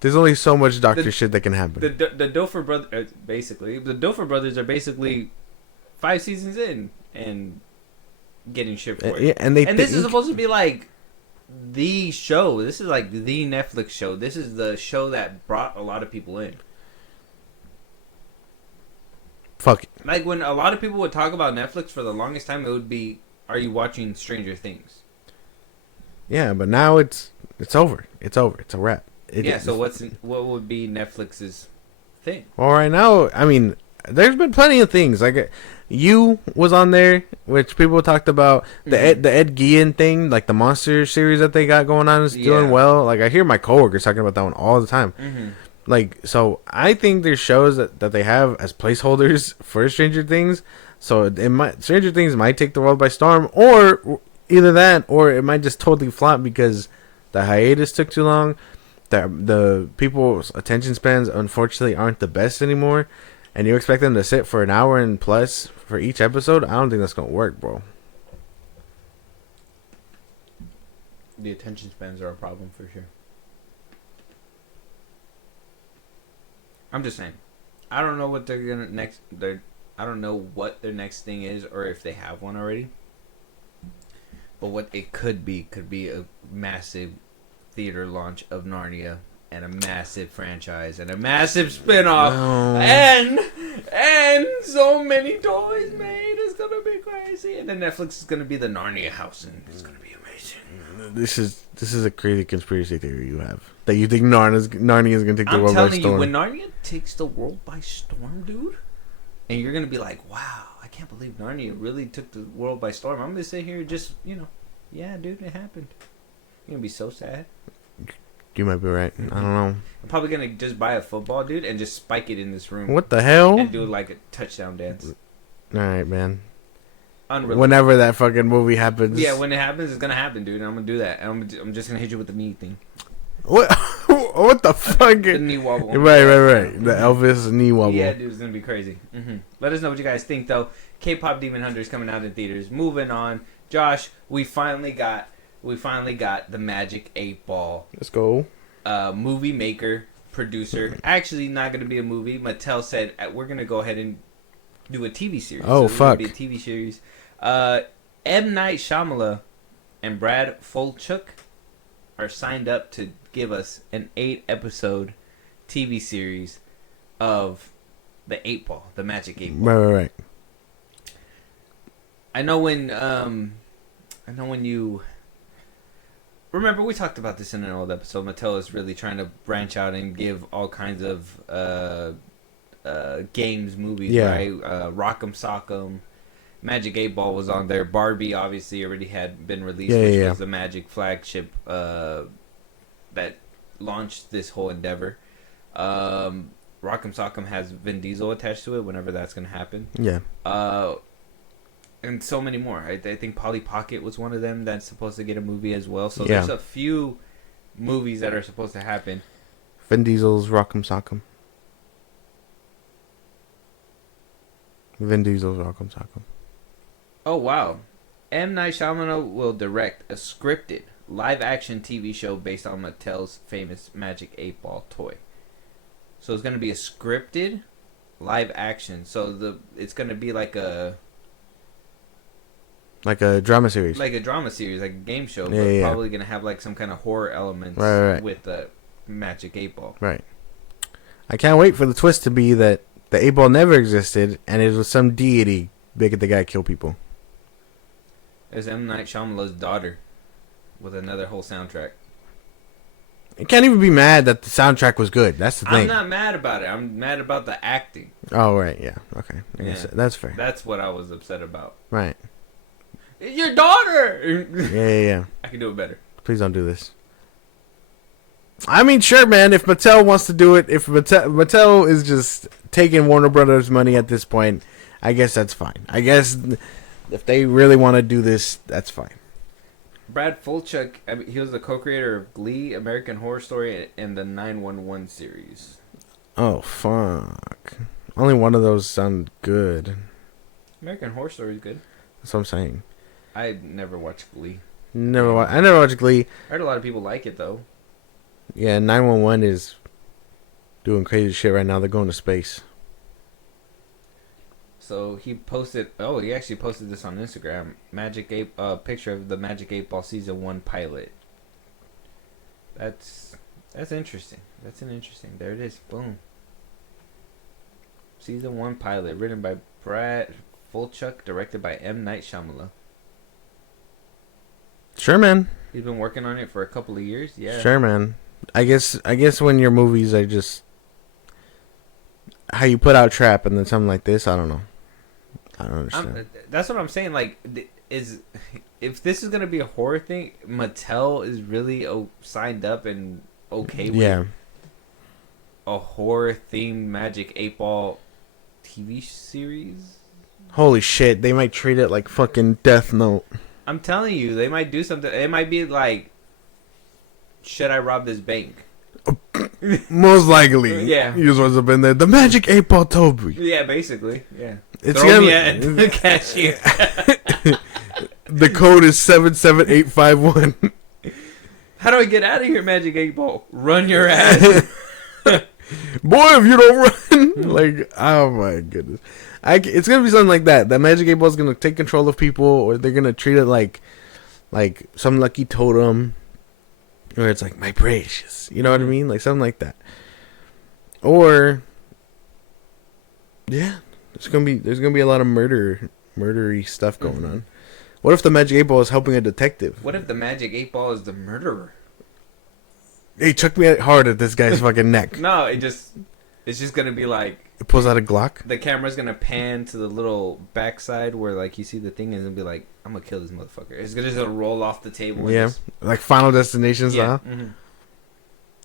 There's only so much doctor shit that can happen. The Duffer brothers, basically, the Duffer brothers are basically 5 seasons in and getting shit for it. Yeah, and this is supposed to be like the show. This is like the Netflix show. This is the show that brought a lot of people in. Fuck it. Like when a lot of people would talk about Netflix for the longest time, it would be, "Are you watching Stranger Things?" Yeah, but now it's over. It's over. It's a wrap. So what would be Netflix's thing? Well, right now, I mean, there's been plenty of things. Like You was on there, which people talked about. The Ed Gein thing, like the monster series that they got going on, is doing well. Like I hear my coworkers talking about that one all the time. Like, so I think there's shows that they have as placeholders for Stranger Things. So Stranger Things might take the world by storm, or either that, or it might just totally flop because the hiatus took too long. The people's attention spans unfortunately aren't the best anymore, and you expect them to sit for an hour and plus for each episode. I don't think that's gonna work, bro. The attention spans are a problem for sure. I'm just saying, I don't know what they're gonna next. I don't know what their next thing is, or if they have one already. But what it could be a massive theater launch of Narnia, and a massive franchise, and a massive spin-off, and so many toys made. It's gonna be crazy, and then Netflix is gonna be the Narnia house, and it's gonna be amazing. This is a crazy conspiracy theory you have, that you think Narnia is gonna take the world by storm. I'm telling you, when Narnia takes the world by storm, dude, and you're gonna be like, wow, I can't believe Narnia really took the world by storm. I'm gonna sit here just, yeah, dude, it happened. You're gonna be so sad. You might be right. I don't know. I'm probably gonna just buy a football, dude, and just spike it in this room. What the hell? And do like a touchdown dance. All right, man. Unreal. Whenever that fucking movie happens. Yeah, when it happens, it's gonna happen, dude. And I'm gonna do that. And I'm just gonna hit you with the knee thing. What? What the fuck? The knee wobble. Right. The Elvis knee wobble. Yeah, dude, it's gonna be crazy. Let us know what you guys think, though. K-pop Demon Hunter is coming out in theaters. Moving on, Josh. We finally got the Magic 8 Ball. Let's go. Movie maker, producer. Actually, not going to be a movie. Mattel said we're going to go ahead and do a TV series. Oh, so fuck. It's going to be a TV series. M. Night Shyamalan and Brad Falchuk are signed up to give us an 8-episode TV series of the 8 Ball, the Magic 8 Ball. Right. I know when you... Remember, we talked about this in an old episode. Mattel is really trying to branch out and give all kinds of games, movies, right? Rock'em Sock'em. Magic 8 Ball was on there. Barbie, obviously, already had been released, which was the Magic flagship that launched this whole endeavor. Rock'em Sock'em has Vin Diesel attached to it whenever that's going to happen. Yeah. And so many more. I think Polly Pocket was one of them that's supposed to get a movie as well. So there's a few movies that are supposed to happen. Vin Diesel's Rock'em Sock'em. Oh, wow. M. Night Shyamalan will direct a scripted live-action TV show based on Mattel's famous Magic 8 Ball toy. So it's going to be a scripted live-action. So it's going to be like a drama series. Like a drama series, like a game show. But probably going to have like some kind of horror elements with the Magic 8 Ball. Right. I can't wait for the twist to be that the 8 Ball never existed and it was some deity making the guy kill people. There's M. Night Shyamalan's daughter with another whole soundtrack. You can't even be mad that the soundtrack was good. That's the thing. I'm not mad about it. I'm mad about the acting. Oh, right. Yeah. Okay. I guess that's fair. That's what I was upset about. Right. Your daughter! Yeah. I can do it better. Please don't do this. I mean, sure, man. If Mattel wants to do it, if Mattel is just taking Warner Brothers money at this point, I guess that's fine. I guess If they really want to do this, that's fine. Brad Fulchuk, he was the co-creator of Glee, American Horror Story, and the 911 series. Oh, fuck. Only one of those sound good. American Horror Story is good. That's what I'm saying. I never watched Glee. I never watched Glee. I heard a lot of people like it, though. Yeah, 911 is doing crazy shit right now. They're going to space. So he posted. Oh, he actually posted this on Instagram. Picture of the Magic 8 Ball season 1 pilot. That's interesting. That's an interesting. There it is. Boom. Season 1 pilot, written by Brad Fulchuk, directed by M. Night Shyamalan. Sure, man. He's been working on it for a couple of years. Yeah. Sure, man. I guess when your movies are just how you put out Trap and then something like this, I don't know. I don't understand. That's what I'm saying. Like, if this is gonna be a horror thing, Mattel is really signed up and okay with a horror themed Magic 8 Ball TV series. Holy shit! They might treat it like fucking Death Note. I'm telling you, they might do something. It might be like, should I rob this bank? Most likely. Yeah. You supposed to have been there. The Magic 8 Ball Toby. Yeah, basically. Yeah. It's Throw me at the cashier. The code is 77851. How do I get out of here, Magic 8 Ball? Run your ass. Boy, if you don't run. Like, oh my goodness. It's going to be something like that. That Magic 8 Ball is going to take control of people, or they're going to treat it like some lucky totem. Or it's like, my precious. You know what I mean? Like, something like that. Or, yeah. There's gonna be a lot of murdery stuff going on. What if the Magic 8 Ball is helping a detective? What if the Magic 8 Ball is the murderer? Hey, chuck me hard at this guy's fucking neck. No, it's just gonna be like, it pulls out a Glock. The camera's gonna pan to the little backside where like you see the thing, and it'll be like, I'm gonna kill this motherfucker. It's just gonna roll off the table. Yeah, like Final Destination style. Yeah. Mm-hmm.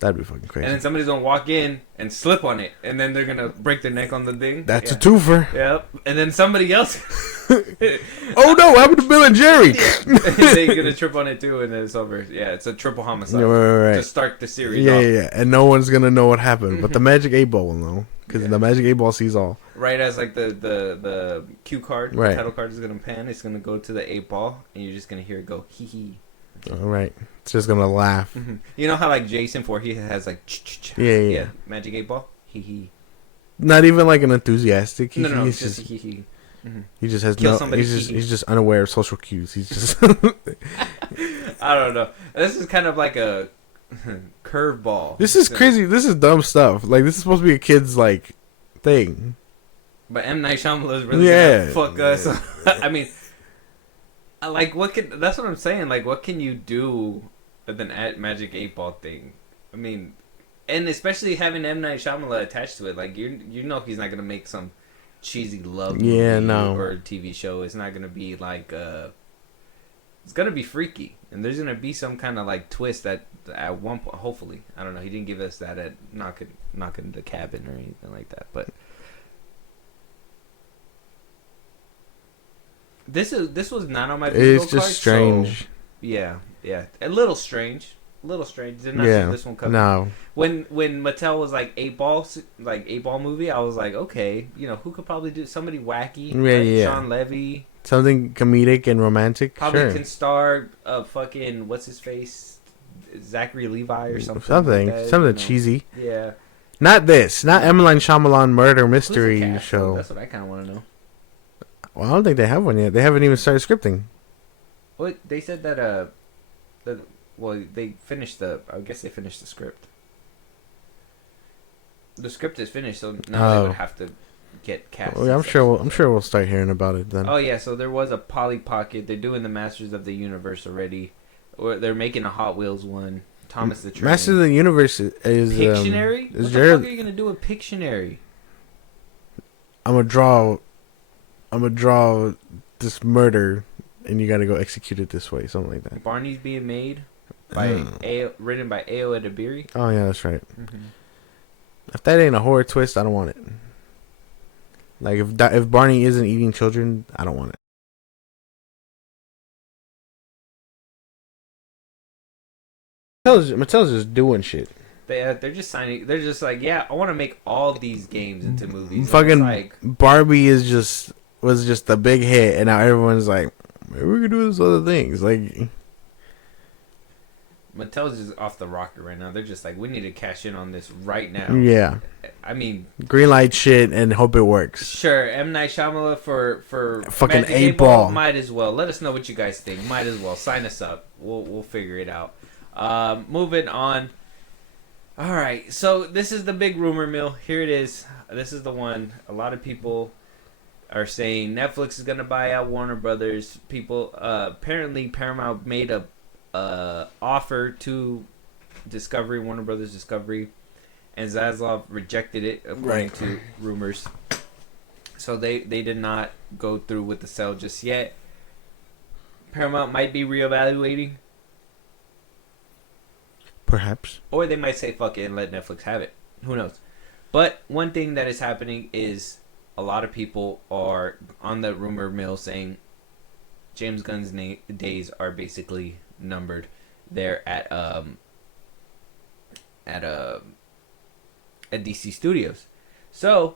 That'd be fucking crazy. And then somebody's gonna walk in and slip on it, and then they're gonna break their neck on the thing. That's a twofer. Yep. And then somebody else. Oh no! What happened to Bill and Jerry? They're gonna trip on it too, and then it's over. Yeah, it's a triple homicide. Right. To start the series. Yeah. And no one's gonna know what happened, but the Magic 8 Ball will know, because the Magic 8 Ball sees all. Right as like the cue card, right. The title card is gonna pan. It's gonna go to the 8 Ball, and you're just gonna hear it go hee hee. All right. It's just gonna laugh. Mm-hmm. You know how like Jason 4, he has like yeah. Magic 8 Ball, hee hee. Not even like an enthusiastic. No, it's just hee hee. Mm-hmm. He just has Kill no. Somebody, He's just unaware of social cues. He's just. I don't know. This is kind of like a curveball. This is crazy. This is dumb stuff. Like, this is supposed to be a kid's like thing. But M. Night Shyamalan is really gonna fuck us. I mean, like, that's what I'm saying. Like, what can you do with an Magic 8 Ball thing? I mean, and especially having M. Night Shyamalan attached to it. Like, you know he's not gonna make some cheesy love movie or TV show. It's not gonna be like it's gonna be freaky, and there's gonna be some kind of like twist that at one point, hopefully, I don't know, he didn't give us that at knocking the cabin or anything like that, but this was not on my bingo it's just card, strange. so, yeah, a little strange. Did not see this one coming. No. When Mattel was like 8 Ball movie, I was like, okay, you know, who could probably do somebody wacky? Yeah. Sean Levy. Something comedic and romantic. Probably can star fucking what's his face, Zachary Levi or something. Something cheesy. Yeah. Not this. Not M. Night Shyamalan murder mystery show. That's what I kind of want to know. Well, I don't think they have one yet. They haven't even started scripting. Well, they said that they finished I guess they finished the script. The script is finished, so now they would have to get cast. Well, I'm sure we'll start hearing about it then. Oh yeah, so there was a Polly Pocket. They're doing the Masters of the Universe already. Or they're making a Hot Wheels one. Thomas the Train. Masters of the Universe is Pictionary. What the fuck are you gonna do with Pictionary? I'm gonna draw this murder, and you gotta go execute it this way, something like that. Barney's being made written by Ao Edebiri. Oh yeah, that's right. Mm-hmm. If that ain't a horror twist, I don't want it. Like if Barney isn't eating children, I don't want it. Mattel's just doing shit. They're just signing. They're just like, yeah, I want to make all these games into movies. Fucking like, Barbie was just a big hit, and now everyone's like, maybe we could do this other things. Like, Mattel's just off the rocker right now. They're just like, we need to cash in on this right now. Yeah. I mean, green light shit and hope it works. Sure, M. Night Shyamalan for fucking 8-Ball. Might as well. Let us know what you guys think. Might as well sign us up. We'll figure it out. Moving on. All right, so this is the big rumor mill. Here it is. This is the one. A lot of people are saying Netflix is gonna buy out Warner Brothers. People apparently Paramount made a offer to Warner Brothers Discovery, and Zaslav rejected it according to rumors. So they did not go through with the sale just yet. Paramount might be reevaluating. Perhaps. Or they might say fuck it and let Netflix have it. Who knows? But one thing that is happening is a lot of people are on the rumor mill saying James Gunn's days are basically numbered there at DC Studios. So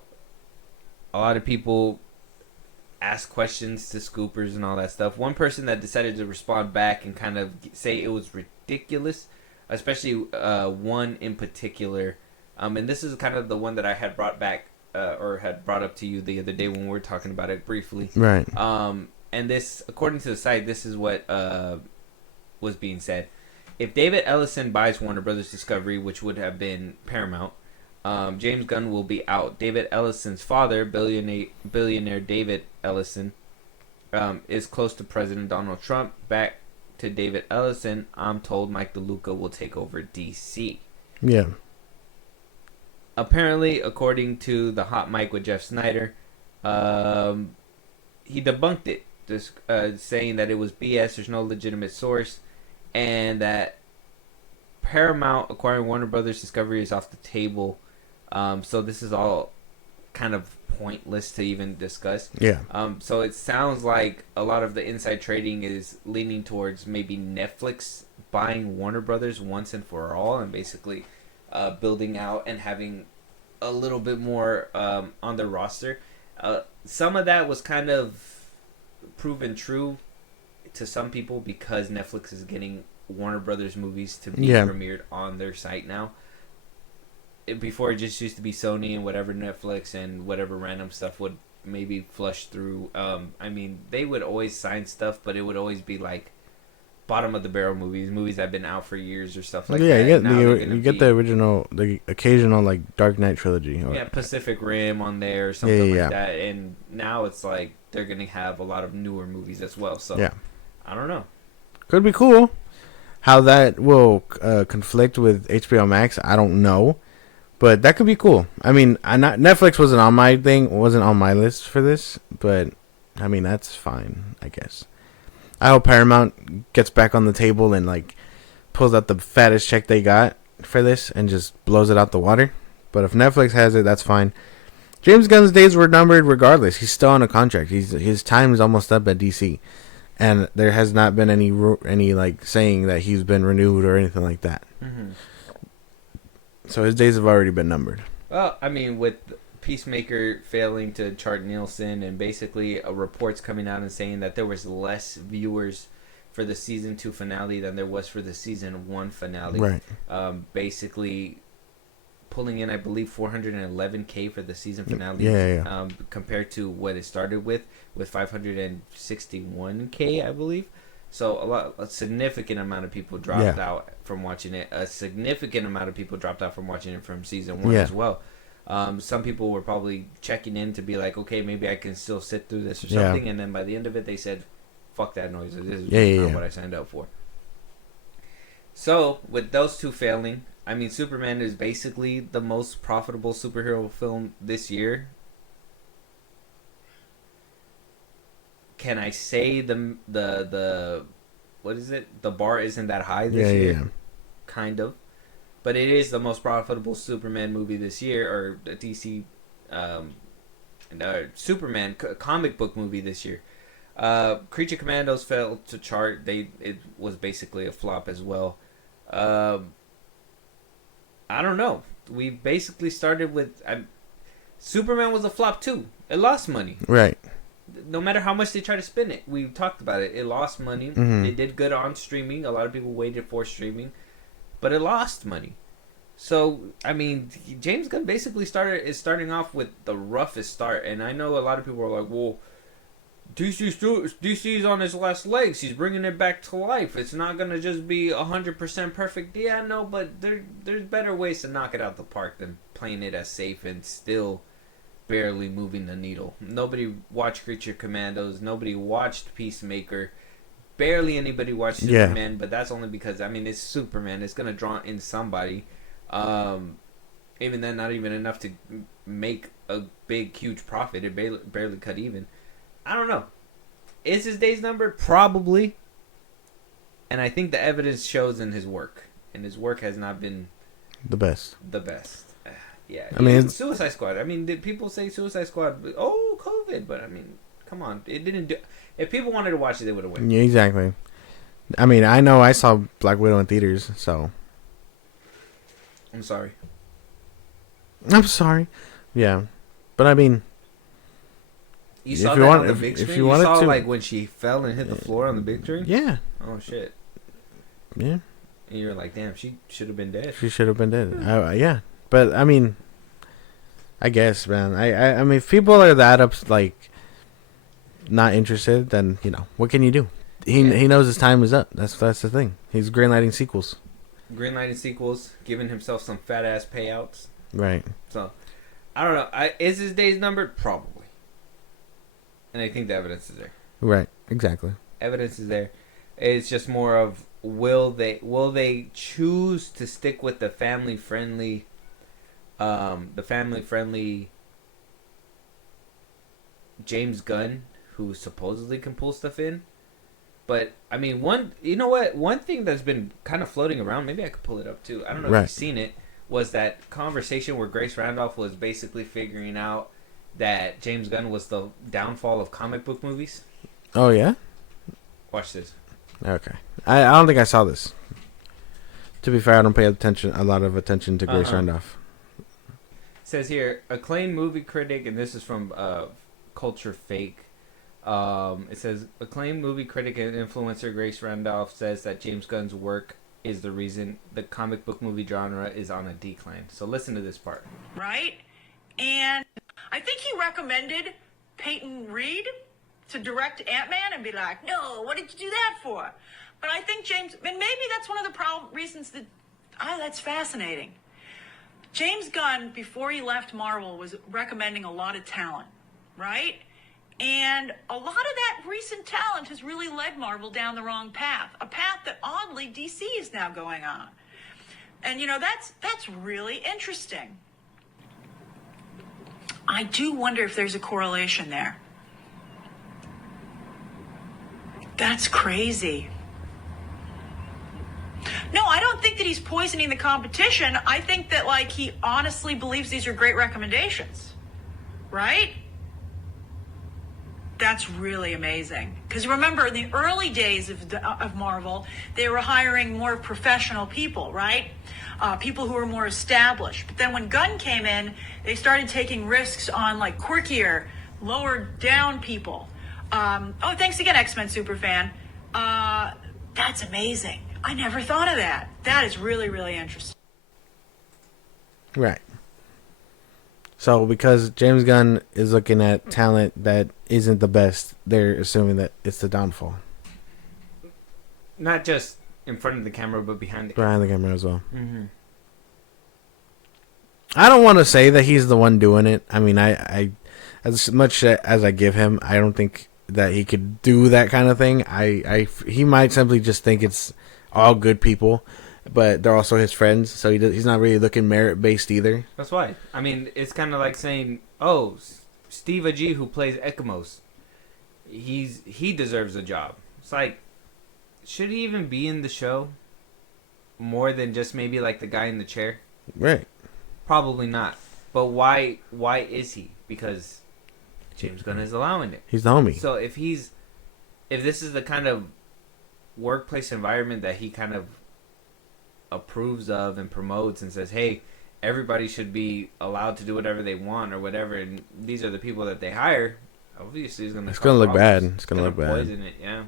a lot of people ask questions to scoopers and all that stuff. One person that decided to respond back and kind of say it was ridiculous, especially one in particular, and this is kind of the one that I had brought back or had brought up to you the other day when we were talking about it briefly. Right. And this, according to the site, this is what was being said. If David Ellison buys Warner Brothers Discovery, which would have been Paramount, James Gunn will be out. David Ellison's father, billionaire David Ellison, is close to President Donald Trump. Back to David Ellison, I'm told Mike DeLuca will take over DC. Yeah. Apparently, according to the Hot Mic with Jeff Snyder, he debunked it, just saying that it was BS, there's no legitimate source, and that Paramount acquiring Warner Brothers Discovery is off the table. So this is all kind of pointless to even discuss. Yeah. So it sounds like a lot of the inside trading is leaning towards maybe Netflix buying Warner Brothers once and for all, and basically building out and having a little bit more on their roster. Some of that was kind of proven true to some people because Netflix is getting Warner Brothers movies to be premiered on their site now. Before it just used to be Sony and whatever Netflix and whatever random stuff would maybe flush through. I mean, they would always sign stuff, but it would always be like bottom of the barrel movies that have been out for years or stuff like that. Yeah, you get the original, the occasional like Dark Knight trilogy. Yeah, Pacific Rim on there or something like that. And now it's like they're gonna have a lot of newer movies as well. So I don't know. Could be cool. How that will conflict with HBO Max, I don't know. But that could be cool. I mean, Netflix wasn't on my list for this, but I mean that's fine, I guess. I hope Paramount gets back on the table and like pulls out the fattest check they got for this and just blows it out the water. But if Netflix has it, that's fine. James Gunn's days were numbered regardless. He's still on a contract. His time is almost up at DC, and there has not been any like saying that he's been renewed or anything like that. Mm-hmm. So his days have already been numbered. Well, I mean, with Peacemaker failing to chart Nielsen and basically reports coming out and saying that there was less viewers for the season 2 finale than there was for the season 1 finale. Right. Basically pulling in, I believe, 411K for the season finale. Yeah. Compared to what it started with 561K, I believe. So a significant amount of people dropped out from watching it. A significant amount of people dropped out from watching it from season 1 as well. Some people were probably checking in to be like, okay, maybe I can still sit through this or something. And then by the end of it, they said, fuck that noise. This is not what I signed up for. So with those two failing, I mean, Superman is basically the most profitable superhero film this year. Can I say the what is it? The bar isn't that high this year. Yeah. Kind of. But it is the most profitable Superman movie this year, or the DC Superman comic book movie this year. Creature Commandos failed to chart. It was basically a flop as well. I don't know. We basically started with Superman was a flop too. It lost money. Right. No matter how much they try to spin it, we talked about it. It lost money. Mm-hmm. It did good on streaming. A lot of people waited for streaming, but it lost money. So I mean, James Gunn basically is starting off with the roughest start, and I know a lot of people are like, "Well, DC's on his last legs. He's bringing it back to life. It's not gonna just be 100% perfect." Yeah, no, but there's better ways to knock it out the park than playing it as safe and still barely moving the needle. Nobody watched Creature Commandos. Nobody watched Peacemaker. Barely anybody watched Superman, but that's only because it's Superman. It's gonna draw in somebody. Even then, not even enough to make a big, huge profit. It barely cut even. I don't know. Is his days numbered? Probably. And I think the evidence shows in his work. And his work has not been the best. Yeah. Suicide Squad. Did people say Suicide Squad? Oh, COVID. But come on. It didn't do. If people wanted to watch it, they would have went. Yeah, exactly. I know I saw Black Widow in theaters, so. I'm sorry. Yeah. But you saw that on the big screen? You saw like when she fell and hit the floor on the big screen? Yeah. Oh shit. Yeah. And you were like, damn, she should have been dead. She should have been dead. Yeah. But I guess, man. If people are that not interested, then what can you do? He knows his time is up. That's the thing. He's greenlighting sequels. Giving himself some fat ass payouts. Right. So, I don't know. Is his days numbered? Probably. And I think the evidence is there. Right. Exactly. Evidence is there. It's just more of will they choose to stick with the family friendly James Gunn, who supposedly can pull stuff in. But one thing that's been kind of floating around, maybe I could pull it up too. I don't know if you've seen it, was that conversation where Grace Randolph was basically figuring out that James Gunn was the downfall of comic book movies. Oh yeah? Watch this. Okay. I don't think I saw this. To be fair, I don't pay a lot of attention to Grace Randolph. It says here, acclaimed movie critic, and this is from Culture Fake. It says, acclaimed movie critic and influencer Grace Randolph says that James Gunn's work is the reason the comic book movie genre is on a decline. So listen to this part. Right? And I think he recommended Peyton Reed to direct Ant-Man and be like, no, what did you do that for? But I think James, and maybe that's one of the reasons that, that's fascinating. James Gunn, before he left Marvel, was recommending a lot of talent, right? And a lot of that recent talent has really led Marvel down the wrong path, a path that oddly DC is now going on. And that's really interesting. I do wonder if there's a correlation there. That's crazy. No, I don't think that he's poisoning the competition. I think that he honestly believes these are great recommendations. Right? That's really amazing. Because remember, in the early days of Marvel, they were hiring more professional people, right? People who were more established. But then when Gunn came in, they started taking risks on quirkier, lower down people. Thanks again, X-Men Superfan. That's amazing. I never thought of that. That is really, really interesting. Right. So because James Gunn is looking at talent that isn't the best, they're assuming that it's the downfall. Not just in front of the camera, but behind the camera as well. Mm-hmm. I don't want to say that he's the one doing it. I as much as I give him, I don't think that he could do that kind of thing. He might simply just think it's all good people, but they're also his friends, so he's not really looking merit-based either. That's why. It's kind of like saying, oh, Steve Agee, who plays Ekamos, he deserves a job. It's like, should he even be in the show more than just maybe the guy in the chair? Right. Probably not. But why is he? Because James Gunn is allowing it. He's the homie. So if this is the kind of workplace environment that he kind of approves of and promotes and says, hey, everybody should be allowed to do whatever they want or whatever, and these are the people that they hire, obviously it's gonna look bad. It's gonna look bad. Poison it, yeah.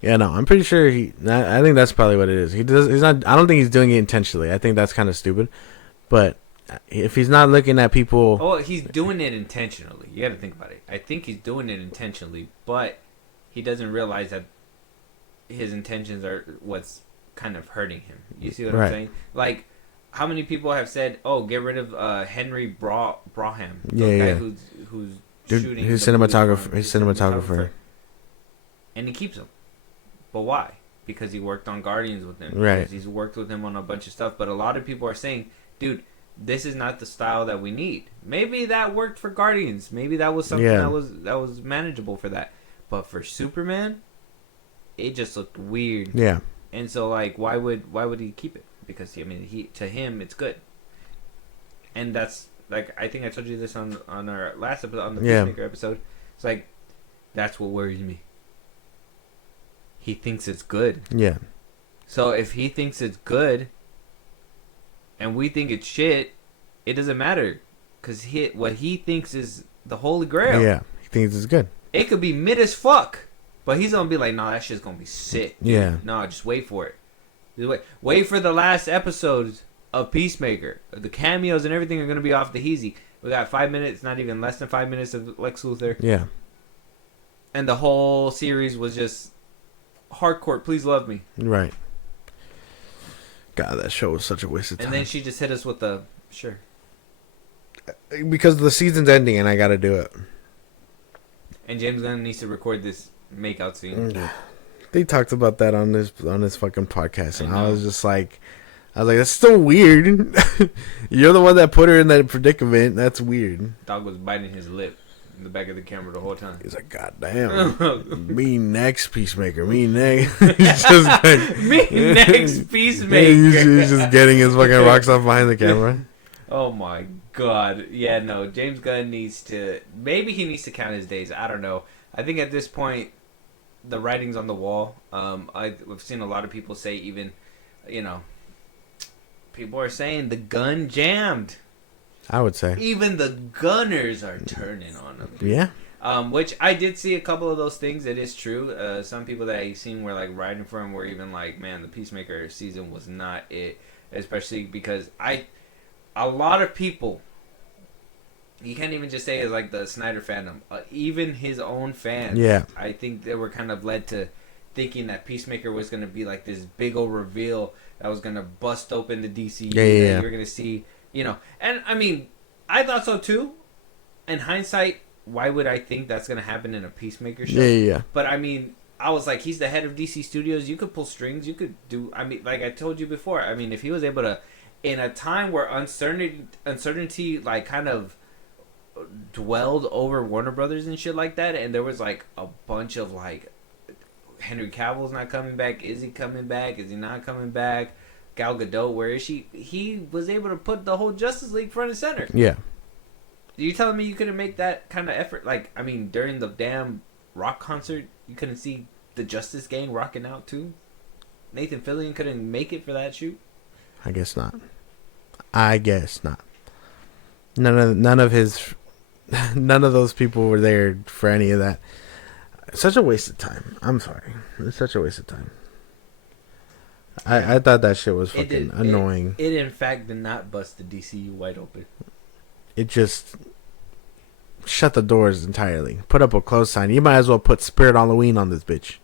Yeah, no, I'm pretty sure I think that's probably what it is. He's not. I don't think he's doing it intentionally. I think that's kind of stupid. But if he's not looking at people, oh, he's doing it intentionally. You got to think about it. I think he's doing it intentionally, but he doesn't realize that his intentions are what's kind of hurting him. You see what I'm saying? Like, how many people have said, "Oh, get rid of Henry Braham, the guy who's shooting his cinematographer, and he keeps him." But why? Because he worked on Guardians with him. Right. Because he's worked with him on a bunch of stuff. But a lot of people are saying, "Dude, this is not the style that we need." Maybe that worked for Guardians. Maybe that was something that was manageable for that. But for Superman, it just looked weird. Yeah. And so, like, why would he keep it? Because to him it's good. And that's, like, I think I told you this on our last episode, on the Peacemaker episode. It's like, that's what worries me. He thinks it's good. Yeah. So if he thinks it's good, and we think it's shit, it doesn't matter, because what he thinks is the holy grail. Yeah, he thinks it's good. It could be mid as fuck, but he's gonna be like, "Nah, that shit's gonna be sick." Dude. Yeah. No, just wait for it. Just wait for the last episodes of Peacemaker. The cameos and everything are gonna be off the heezy. We got 5 minutes, not even less than 5 minutes of Lex Luthor. Yeah. And the whole series was just hardcore. Please love me. Right. God, that show was such a waste of time. And then she just hit us with the sure. Because the season's ending and I gotta do it. And James Gunn needs to record this makeout scene. They talked about that on this fucking podcast, and I was just like, that's still weird. You're the one that put her in that predicament. That's weird. Dog was biting his lip in the back of the camera the whole time. He's like, God damn. Me next, Peacemaker. Me next. He's just like, me next, Peacemaker. He's just getting his fucking rocks off behind the camera. Oh my God. Yeah, no. James Gunn needs to... Maybe he needs to count his days. I don't know. I think at this point, the writing's on the wall. We've seen a lot of people say even, people are saying the gun jammed. I would say. Even the gunners are turning on him. Yeah. Which I did see a couple of those things. It is true. Some people that I seen were like writing for him were even like, man, the Peacemaker season was not it. Especially because a lot of people, you can't even just say it's like the Snyder fandom. Even his own fans, I think they were kind of led to thinking that Peacemaker was going to be like this big old reveal that was going to bust open the DCU. Yeah. You're going to see, and I mean, I thought so too. In hindsight, why would I think that's going to happen in a Peacemaker show? Yeah. But I mean, I was like, he's the head of DC Studios. You could pull strings. You could do, I mean, like I told you before, I mean, if he was able to, in a time where uncertainty like kind of dwelled over Warner Brothers and shit like that, and there was like a bunch of like, Henry Cavill's not coming back. Is he coming back? Is he not coming back? Gal Gadot, where is she? He was able to put the whole Justice League front and center. Yeah. Are you telling me you couldn't make that kind of effort? Like, I mean, during the damn rock concert, you couldn't see the Justice Gang rocking out too? Nathan Fillion couldn't make it for that shoot? I guess not. None of those people were there for any of that. Such a waste of time. I'm sorry. It's such a waste of time. I thought that shit was fucking annoying. It in fact did not bust the DCU wide open. It just shut the doors entirely. Put up a close sign. You might as well put Spirit Halloween on this bitch.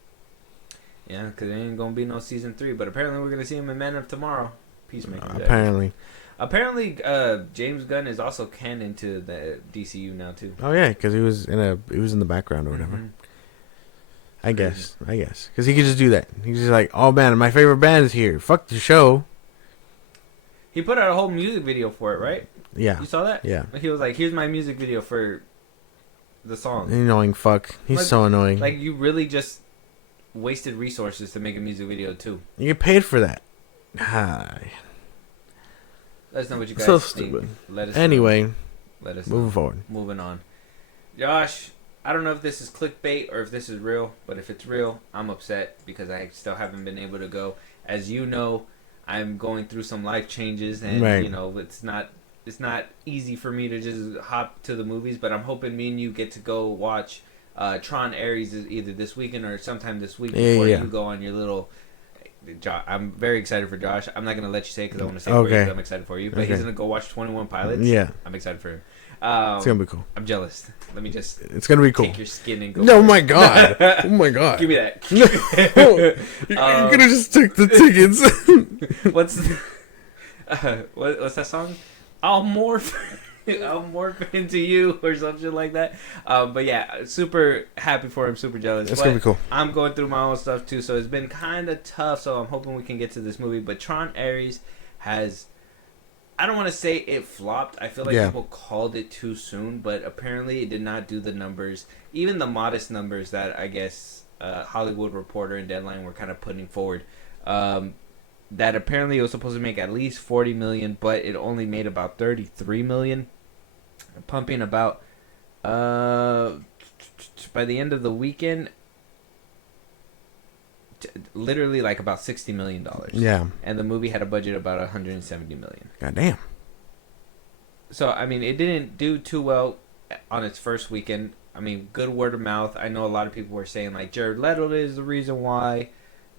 Yeah, because there ain't going to be no season 3. But apparently we're going to see him in Man of Tomorrow. Peacemaker. Apparently, James Gunn is also canon to the DCU now too. Oh yeah, because he was in the background or whatever. Mm-hmm. I guess, because he could just do that. He's just like, oh man, my favorite band is here. Fuck the show. He put out a whole music video for it, right? Yeah. You saw that? Yeah. He was like, here's my music video for the song. Annoying fuck. He's so annoying. Like, you really just wasted resources to make a music video too. You get paid for that. Let us know what you guys so think. Stupid. Let us anyway, know. Let us moving know. forward. Moving on. Josh, I don't know if this is clickbait or if this is real, but if it's real, I'm upset because I still haven't been able to go. As you know, I'm going through some life changes, and you know, it's not easy for me to just hop to the movies. But I'm hoping me and you get to go watch Tron Ares either this weekend or sometime this week before you go on your little. I'm very excited for Josh. I'm not gonna let you say it because I want to say it for you because I'm excited for you. But he's gonna go watch 21 Pilots. Yeah, I'm excited for him. It's gonna be cool. I'm jealous. Let me just. It's gonna be cool. Take your skin and go. No, my God. Oh my God. Give me that. You could have just took the tickets. What's that song? I'll morph into you or something like that. But yeah, super happy for him. Super jealous. It's gonna be cool. I'm going through my own stuff too, so it's been kind of tough. So I'm hoping we can get to this movie. But Tron Ares has. I don't want to say it flopped. I feel like people called it too soon, but apparently it did not do the numbers, even the modest numbers that I guess Hollywood Reporter and Deadline were kind of putting forward. That apparently it was supposed to make at least 40 million, but it only made about 33 million, pumping about by the end of the weekend. Literally like about $60 million. Yeah. And the movie had a budget of about 170 million. God damn. So, I mean, it didn't do too well on its first weekend. I mean, good word of mouth. I know a lot of people were saying, like, Jared Leto is the reason why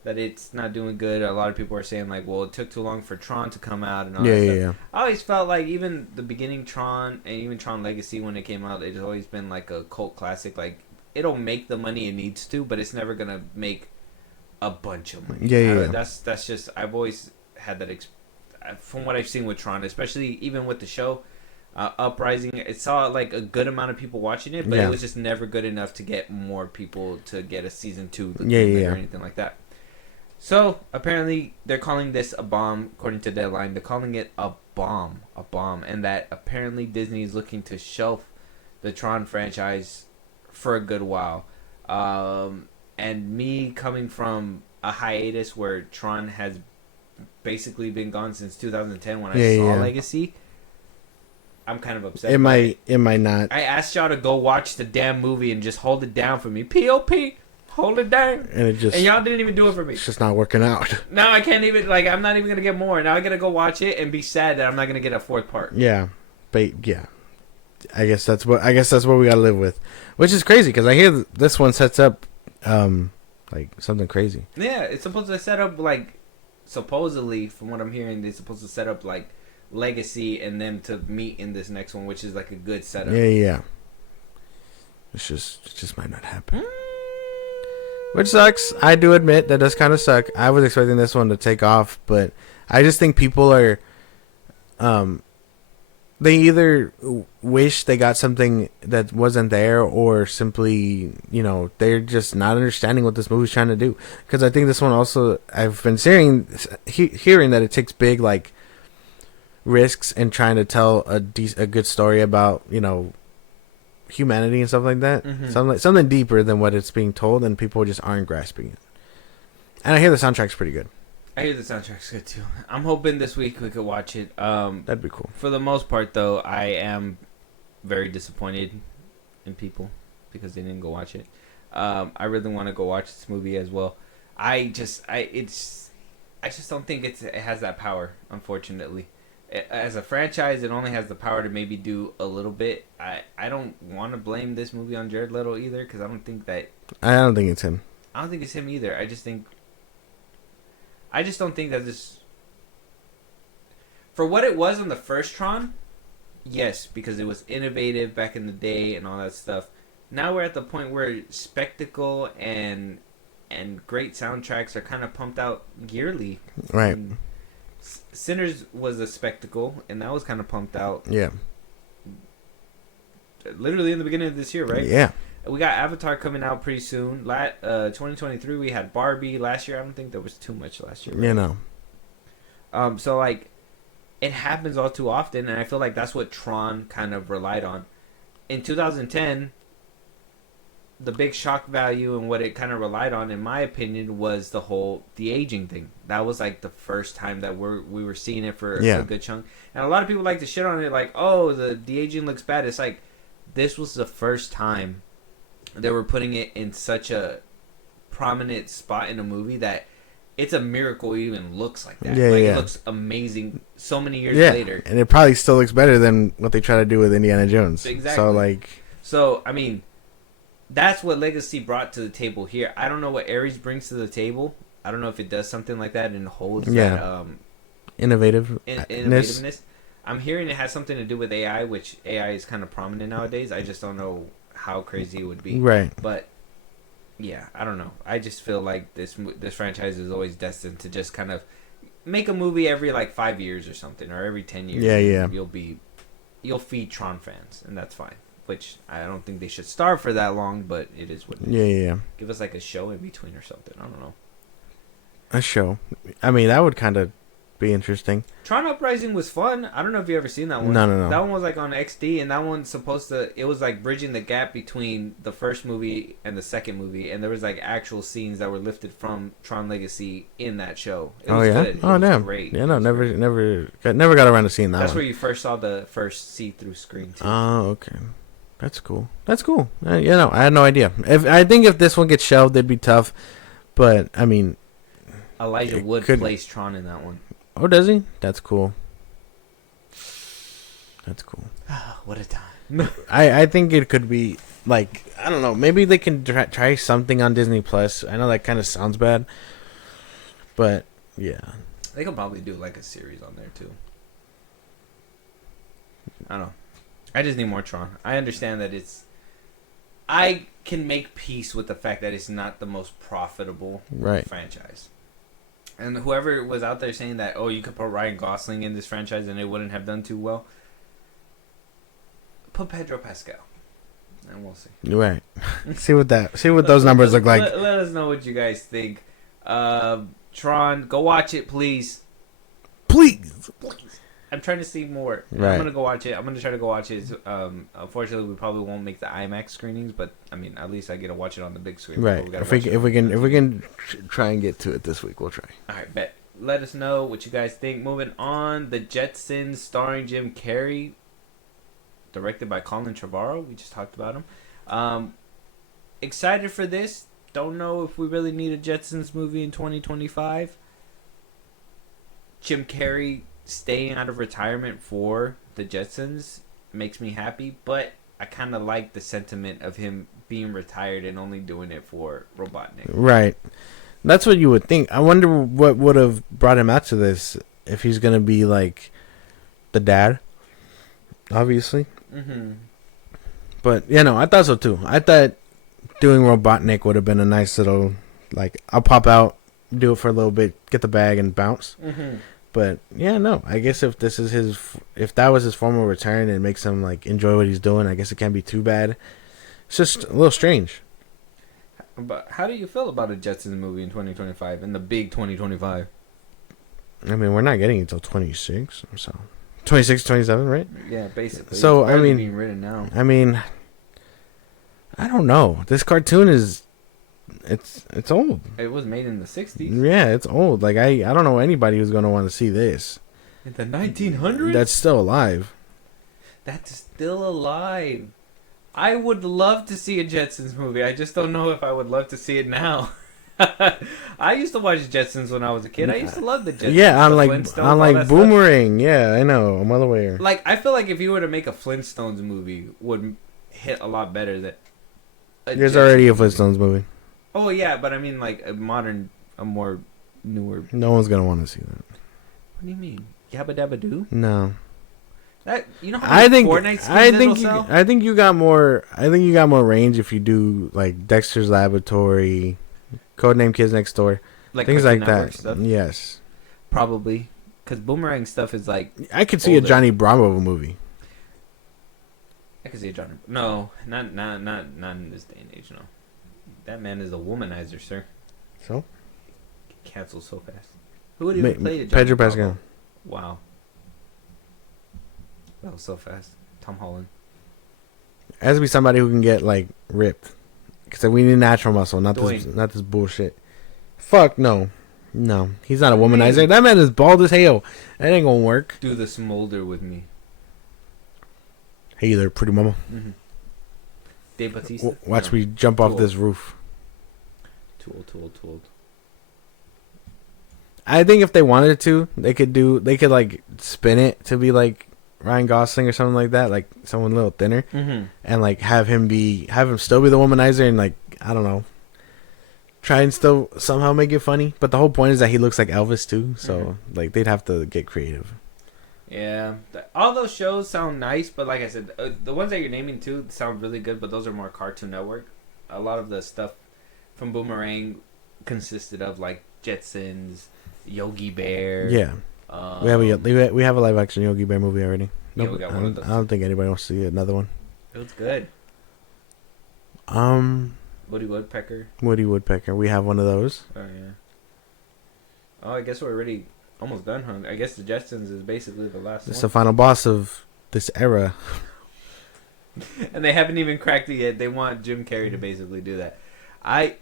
that it's not doing good. A lot of people are saying, like, well, it took too long for Tron to come out and all that stuff. Yeah. I always felt like even the beginning Tron and even Tron Legacy when it came out, it's always been, like, a cult classic. Like, it'll make the money it needs to, but it's never going to make a bunch of money. Yeah. That's just, I've always had that from what I've seen with Tron, especially even with the show Uprising. It saw like a good amount of people watching it, but it was just never good enough to get more people to get a season 2 or anything like that. So apparently they're calling this a bomb. According to Deadline, they're calling it a bomb, and that apparently Disney is looking to shelf the Tron franchise for a good while. And me coming from a hiatus where Tron has basically been gone since 2010 when I saw Legacy, I'm kind of upset. It might not. I asked y'all to go watch the damn movie and just hold it down for me. P.O.P. Hold it down. And y'all didn't even do it for me. It's just not working out. Now I can't even, like, I'm not even going to get more. Now I got to go watch it and be sad that I'm not going to get a 4th part. Yeah. But, yeah. I guess that's what we got to live with. Which is crazy because I hear this one sets up like something crazy. Yeah, it's supposed to set up like, supposedly from what I'm hearing, they're supposed to set up like Legacy and them to meet in this next one, which is like a good setup. Yeah. It just might not happen. Which sucks. I do admit that does kind of suck. I was expecting this one to take off, but I just think people are they either wish they got something that wasn't there, or simply, they're just not understanding what this movie's trying to do. Because I think this one also, I've been hearing that it takes big, like, risks in trying to tell a good story about, humanity and stuff like that. Mm-hmm. Something deeper than what it's being told, and people just aren't grasping it. And I hear the soundtrack's pretty good. I hear the soundtrack's good too. I'm hoping this week we could watch it. That'd be cool. For the most part, though, I am very disappointed in people because they didn't go watch it. I really want to go watch this movie as well. I just don't think it has that power. Unfortunately, as a franchise, it only has the power to maybe do a little bit. I don't want to blame this movie on Jared Leto either, because I don't think it's him. I don't think it's him either. I just don't think that this... For what it was on the first Tron, yes, because it was innovative back in the day and all that stuff. Now we're at the point where spectacle and great soundtracks are kind of pumped out yearly. Right. Sinners was a spectacle, and that was kind of pumped out. Yeah. Literally in the beginning of this year, right? Yeah. We got Avatar coming out pretty soon. 2023, we had Barbie. Last year, I don't think there was too much last year. Right? So, like, it happens all too often, and I feel like that's what Tron kind of relied on. In 2010, the big shock value and what it kind of relied on, in my opinion, was the aging thing. That was, like, the first time that we were seeing it for a good chunk. And a lot of people like to shit on it, like, oh, the aging looks bad. It's like, this was the first time they were putting it in such a prominent spot in a movie that it's a miracle it even looks like that. It looks amazing so many years later. And it probably still looks better than what they try to do with Indiana Jones. Exactly. So, I mean, that's what Legacy brought to the table here. I don't know what Ares brings to the table. I don't know if it does something like that and holds that innovativeness. I'm hearing it has something to do with AI, which AI is kind of prominent nowadays. I just don't know how crazy it would be. Right. But yeah, I don't know. I just feel like this franchise is always destined to just kind of make a movie every like 5 years or something, or every 10 years. Yeah. You'll feed Tron fans, and that's fine. Which I don't think they should starve for that long, but it is what it is. Yeah. Give us like a show in between or something. I don't know. A show. I mean, that would kind of be interesting. Tron Uprising was fun. I don't know if you ever seen that one. No. That one was like on XD, and that one's supposed to. It was like bridging the gap between the first movie and the second movie, and there was like actual scenes that were lifted from Tron Legacy in that show. It was good. Oh, damn. Great. Yeah, no, never got around to seeing that. That's one. where you first saw the first see-through screen too. Oh, okay. That's cool. I had no idea. I think if this one gets shelved, it'd be tough. But I mean, Elijah Wood plays Tron in that one. Oh, does he? That's cool. What a time. I think it could be like, I don't know. Maybe they can try something on Disney Plus. I know that kind of sounds bad, but yeah, they could probably do like a series on there too. I don't know. I just need more Tron. I understand that I can make peace with the fact that it's not the most profitable franchise. And whoever was out there saying that, you could put Ryan Gosling in this franchise and it wouldn't have done too well, put Pedro Pascal, and we'll see. Right. see what those numbers look like. Let us know what you guys think. Tron, go watch it, please. Please. I'm trying to see more. Right. I'm gonna go watch it. I'm gonna try to go watch it. Unfortunately, we probably won't make the IMAX screenings, but I mean, at least I get to watch it on the big screen. Right. If we can try and get to it this week, we'll try. All right, bet. Let us know what you guys think. Moving on, The Jetsons, starring Jim Carrey, directed by Colin Trevorrow. We just talked about him. Excited for this. Don't know if we really need a Jetsons movie in 2025. Jim Carrey staying out of retirement for The Jetsons makes me happy, but I kind of like the sentiment of him being retired and only doing it for Robotnik. Right. That's what you would think. I wonder what would have brought him out to this, if he's going to be like the dad, obviously. Mm-hmm. But, I thought so too. I thought doing Robotnik would have been a nice little, like, I'll pop out, do it for a little bit, get the bag, and bounce. Mm-hmm. But I guess if that was his formal return and makes him like enjoy what he's doing, I guess it can't be too bad. It's just a little strange. But how do you feel about a Jetsons movie in 2025, in the big 2025? I mean, we're not getting it until 26, so 26, 27, right? Yeah, basically. So it's barely being written now. I mean, I don't know. This cartoon is. It's old. It was made in the 60s. Yeah, it's old. Like I don't know anybody who's gonna want to see this. In the 1900s? That's still alive. That's still alive. I would love to see a Jetsons movie. I just don't know if I would love to see it now. I used to watch Jetsons when I was a kid. I used to love the Jetsons. Yeah, on like Boomerang. Stuff. Yeah, I know. I'm well aware. Like, I feel like if you were to make a Flintstones movie, would hit a lot better than. There's already a Flintstones movie. Oh yeah, but I mean like a more newer. No one's gonna want to see that. What do you mean? Yabba Dabba Doo? No. That how many Fortnite skins it'll sell? I think you got more. I think you got more range if you do like Dexter's Laboratory, Codename Kids Next Door, like things like that. Stuff? Yes. Probably, because Boomerang stuff is like. I could see older. A Johnny Bravo movie. I could see a Johnny. No, not in this day and age. No. That man is a womanizer, sir. So? Canceled so fast. Who would even play it? Pedro Pascal. Wow. That was so fast. Tom Holland. It has to be somebody who can get, like, ripped. Because we need natural muscle, not this bullshit. Fuck, no. No. He's not a womanizer. That man is bald as hell. That ain't gonna work. Do the smolder with me. Hey there, pretty mama. Mm-hmm. Dave Bautista. Watch me jump off this roof. Too old. I think if they wanted to, they could like spin it to be like Ryan Gosling or something like that, like someone a little thinner, and like have him still be the womanizer, and like I don't know, try and still somehow make it funny. But the whole point is that he looks like Elvis too, so like they'd have to get creative. Yeah, all those shows sound nice, but like I said, the ones that you're naming too sound really good, but those are more Cartoon Network. A lot of the stuff from Boomerang consisted of like Jetsons, Yogi Bear. Yeah, we have a live action Yogi Bear movie already. Yeah, we got one of those. I don't think anybody wants to see another one. It was good. Woody Woodpecker. We have one of those. Oh yeah. Oh, I guess we're already almost done, huh? I guess the Jetsons is basically the last one. It's the final boss of this era. And they haven't even cracked it yet. They want Jim Carrey to basically do that. I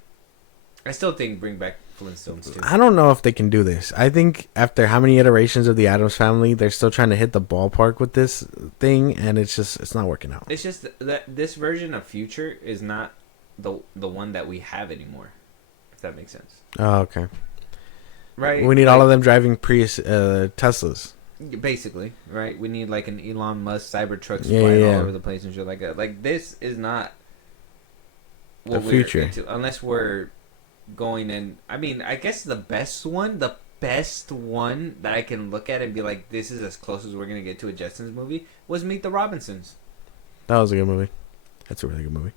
still think bring back Flintstones too. I don't know if they can do this. I think after how many iterations of the Addams Family, they're still trying to hit the ballpark with this thing, and it's not working out. It's just that this version of Future is not the one that we have anymore. If that makes sense. Oh, okay. Right. We need all of them driving Prius Teslas. Basically, right? We need like an Elon Musk Cybertrucks flying all over the place and shit like that. Like this is not what the future into, unless we're going in. I mean, I guess the best one that I can look at and be like, this is as close as we're gonna get to a Jetsons movie was Meet the Robinsons. That was a good movie. That's a really good movie.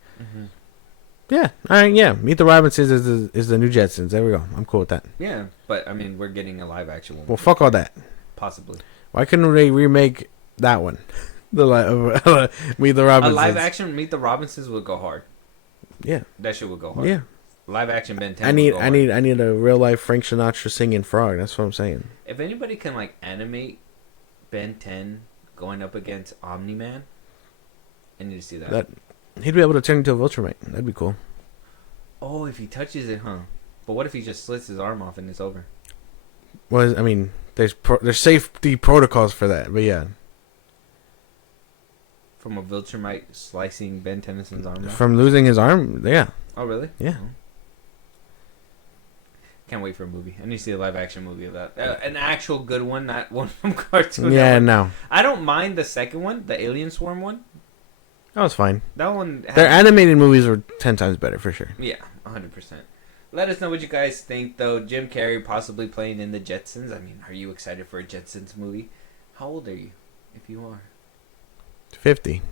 Yeah, all right, yeah. Meet the Robinsons is the new Jetsons. There we go. I'm cool with that. Yeah, but I mean, we're getting a live action one. Well, fuck all that. Possibly. Why couldn't they remake that one? Meet the Robinsons. A live action Meet the Robinsons would go hard. Yeah, that shit would go hard. Yeah, live action Ben 10. I need a real life Frank Sinatra singing frog. That's what I'm saying. If anybody can like animate Ben 10 going up against Omni-Man, I need to see that. He'd be able to turn into a Viltrumite. That'd be cool. Oh, if he touches it, huh? But what if he just slits his arm off and it's over? Well, I mean, there's safety protocols for that, but yeah. From a Viltrumite slicing Ben Tennyson's arm off? From losing his arm, yeah. Oh, really? Yeah. Oh. Can't wait for a movie. I need to see a live action movie of that. An actual good one, not one from Cartoon Yeah, Network. no. I don't mind the second one, the Alien Swarm one. That was fine. That one. Their animated movies were 10 times better for sure. Yeah, 100%. Let us know what you guys think, though. Jim Carrey possibly playing in the Jetsons. I mean, are you excited for a Jetsons movie? How old are you, if you are? 50.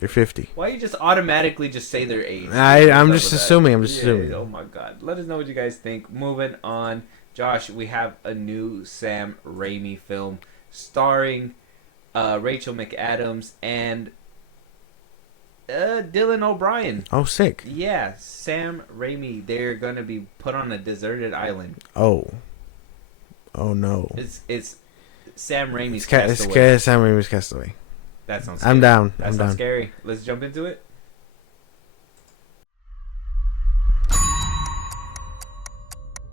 They're 50. Why you just automatically just say their age? I'm just assuming. Oh my god. Let us know what you guys think. Moving on. Josh, we have a new Sam Raimi film starring Rachel McAdams and Dylan O'Brien. Oh, sick. Yeah, Sam Raimi. They're going to be put on a deserted island. Oh no. It's Sam Raimi's Castaway. It's Sam Raimi's Castaway. That sounds scary. I'm down. That sounds scary. Let's jump into it.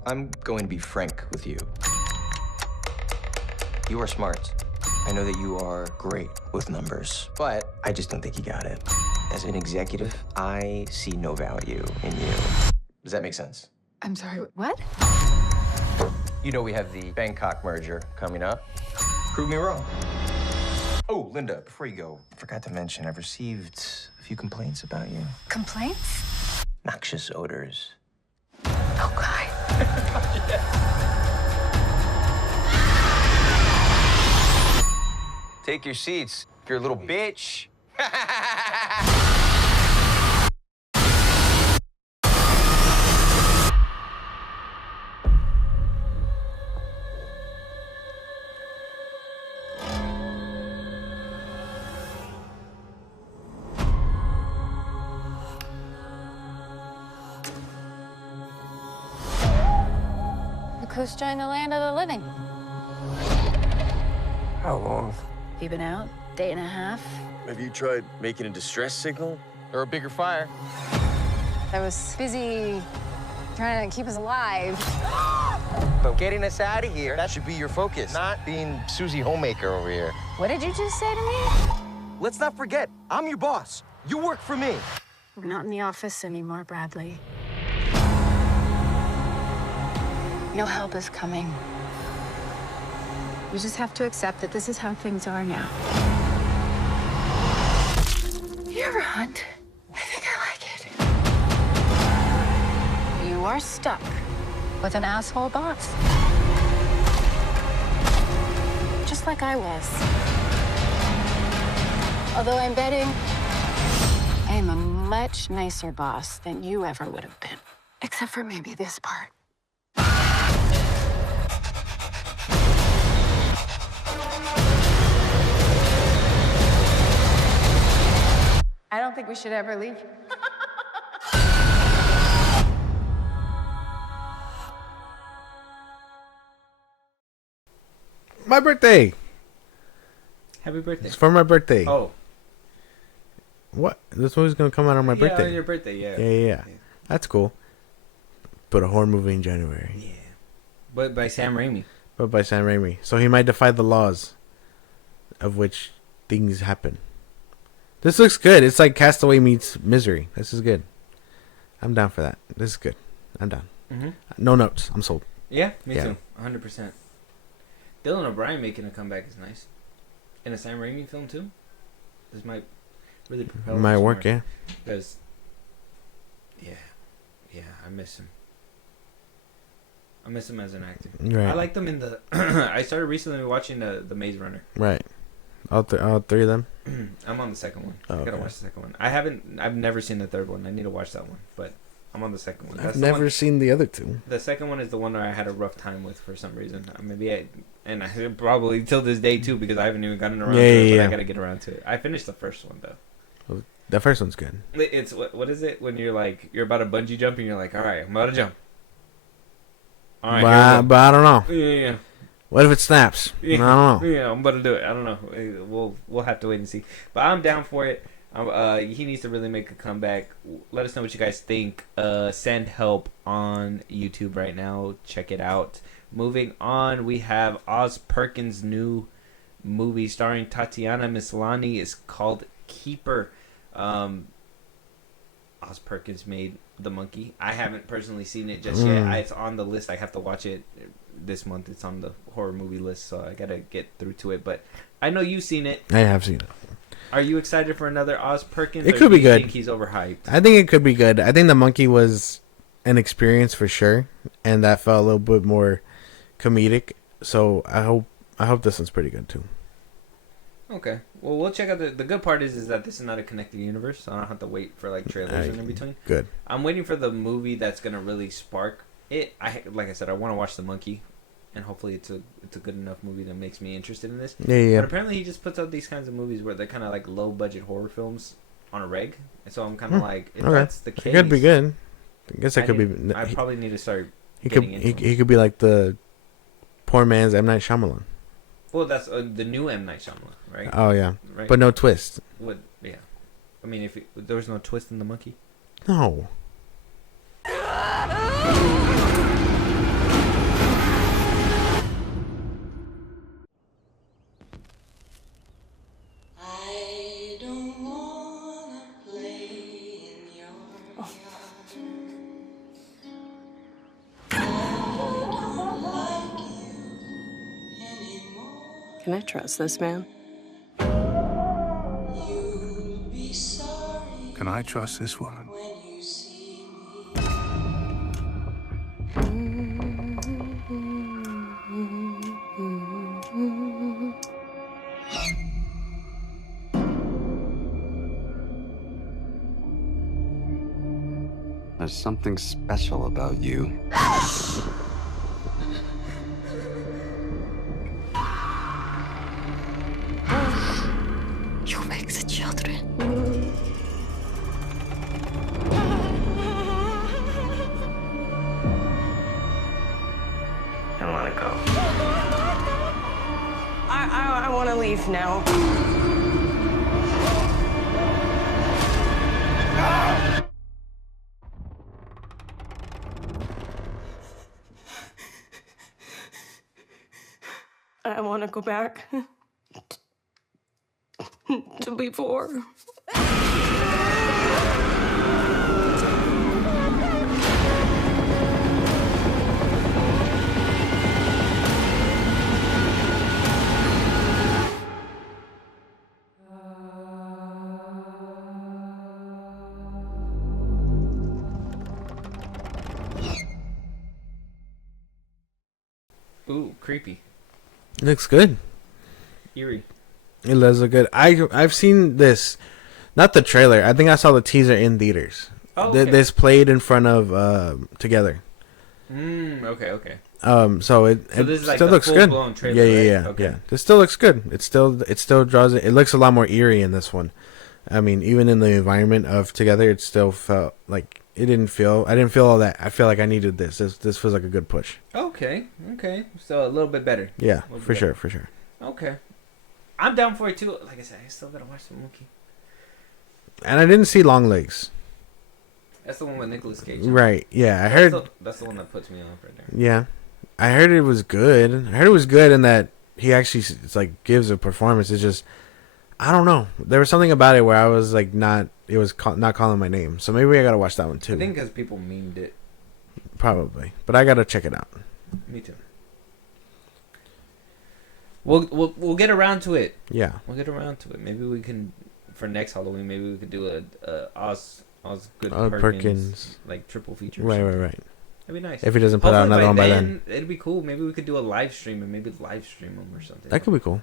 I'm going to be frank with you. You are smart. I know that you are great with numbers, but I just don't think you got it. As an executive, I see no value in you. Does that make sense? I'm sorry, what? You know we have the Bangkok merger coming up. Prove me wrong. Oh, Linda, before you go, I forgot to mention I've received a few complaints about you. Complaints? Noxious odors. Oh, God. Take your seats. You're a little bitch. Look who's joined the land of the living. How long? You been out? Day and a half? Have you tried making a distress signal? Or a bigger fire? I was busy trying to keep us alive. But getting us out of here, that should be your focus, not being Susie Homemaker over here. What did you just say to me? Let's not forget, I'm your boss. You work for me. We're not in the office anymore, Bradley. No help is coming. We just have to accept that this is how things are now. You ever hunt? I think I like it. You are stuck with an asshole boss. Just like I was. Although I'm betting I am a much nicer boss than you ever would have been. Except for maybe this part. I don't think we should ever leave. My birthday. Happy birthday. It's for my birthday. Oh. What? This movie's gonna come out on my birthday. On your birthday, yeah. Yeah. That's cool. But a horror movie in January. Yeah. But by Sam Raimi. So he might defy the laws of which things happen. This looks good. It's like Castaway meets Misery. This is good. I'm down for that. This is good. I'm down. Mm-hmm. No notes. I'm sold. Yeah, me too. 100%. Dylan O'Brien making a comeback is nice. In a Sam Raimi film too. This might really propel him. Might work, yeah. Because, yeah, I miss him. I miss him as an actor. Right. I liked him in the. I started recently watching the Maze Runner. Right. All three of them. I'm on the second one. Oh, I gotta watch the second one. I've never seen the third one. I need to watch that one, but I'm on the second one. I've never seen the other two. The second one is the one where I had a rough time with for some reason. And I probably till this day too because I haven't even gotten around to it. But I gotta get around to it. I finished the first one though. The first one's good. It's what is it when you're about to bungee jump and you're like, all right, I'm about to jump. All right, but I don't know. Yeah. What if it snaps? Yeah. I don't know. Yeah, I'm about to do it. I don't know. We'll have to wait and see. But I'm down for it. He needs to really make a comeback. Let us know what you guys think. Send help on YouTube right now. Check it out. Moving on, we have Oz Perkins' new movie starring Tatiana Maslany. Is called Keeper. Oz Perkins made The Monkey. I haven't personally seen it just yet. It's on the list. I have to watch it this month. It's on the horror movie list, so I gotta get through to it. But I know you've seen it. I have seen it. Are you excited for another Oz Perkins? It could be good. I think he's overhyped. I think it could be good. I think The Monkey was an experience for sure, and that felt a little bit more comedic. So I hope this one's pretty good too. Okay. Well, we'll check out the good part is that this is not a connected universe, so I don't have to wait for like trailers in between. Good. I'm waiting for the movie that's gonna really spark it. Like I said, I want to watch The Monkey, and hopefully it's a good enough movie that makes me interested in this. Yeah. But apparently he just puts out these kinds of movies where they're kind of like low budget horror films on a reg, and so I'm kind of like, if that's the case, it could be good. I guess it could be. I probably need to start. He could be like the poor man's M. Night Shyamalan. Well, that's the new M. Night Shyamalan, right? Oh yeah, right? But no twist. Yeah, I mean, if there was no twist in The Monkey. No. Can I trust this man? Can I trust this woman? There's something special about you. You make the children. I want to go. I want to leave now. I want to go back to before. Ooh, creepy. It looks good. Eerie. It does look good. I've seen this, not the trailer. I think I saw the teaser in theaters. Oh, okay. This played in front of Together. Okay. So it this is like still the looks good. Trailer, Yeah. Okay. Yeah. This still looks good. It still draws it. It looks a lot more eerie in this one. I mean, even in the environment of Together, it still felt like I didn't feel all that. I feel like I needed this. This feels like a good push. Okay. So a little bit better. Yeah, for sure. Okay. I'm down for it too. Like I said, I still gotta watch the movie. And I didn't see Long Legs. That's the one with Nicolas Cage. Right. Yeah, I heard. That's the one that puts me off right there. Yeah, I heard it was good. I heard it was good in that he actually gives a performance. It's just I don't know. There was something about it where I was like not. It was not calling my name. So maybe I gotta watch that one too. I think because people memed it. Probably, but I gotta check it out. Me too. We'll get around to it. Yeah. We'll get around to it. Maybe we can, for next Halloween, maybe we could do a Osgood Perkins like triple feature. Right. That'd be nice. If he doesn't put out another one by then, it'd be cool. Maybe we could do a live stream and maybe live stream them or something. That could be cool.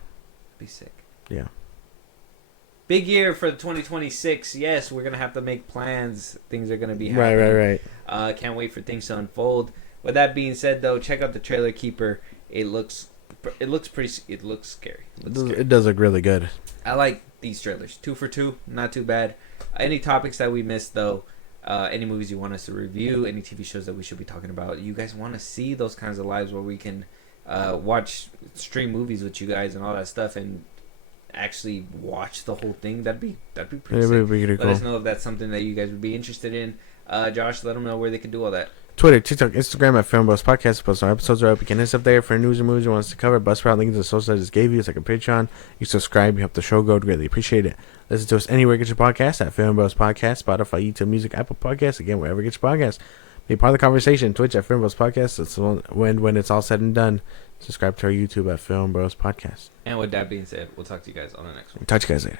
Be sick. Yeah. Big year for 2026. Yes, we're gonna have to make plans. Things are gonna be happening. Right. Can't wait for things to unfold. With that being said, though, check out the Trailer Keeper. It looks pretty. It looks scary. It does look really good. I like these trailers. 2 for 2, not too bad. Any topics that we missed, though, any movies you want us to review, any TV shows that we should be talking about, you guys want to see those kinds of lives where we can stream movies with you guys and all that stuff, and actually watch the whole thing. That'd be pretty sick. Let us know if that's something that you guys would be interested in. Josh, let them know where they can do all that. Twitter, TikTok, Instagram at FIlmBros Podcast. Post our episodes are up. You can hit us up there for news or movies you want us to cover. Buzzsprout, links to the social I just gave you. It's like a Patreon. You subscribe. You help the show grow. Greatly appreciate it. Listen to us anywhere you get your podcast at FIlmBros Podcast, Spotify, YouTube Music, Apple Podcasts. Again, wherever you get your podcast. Be part of the conversation. Twitch at FIlmBros Podcast. It's when it's all said and done. Subscribe to our YouTube at FIlmBros Podcast. And with that being said, we'll talk to you guys on the next one. Talk to you guys later.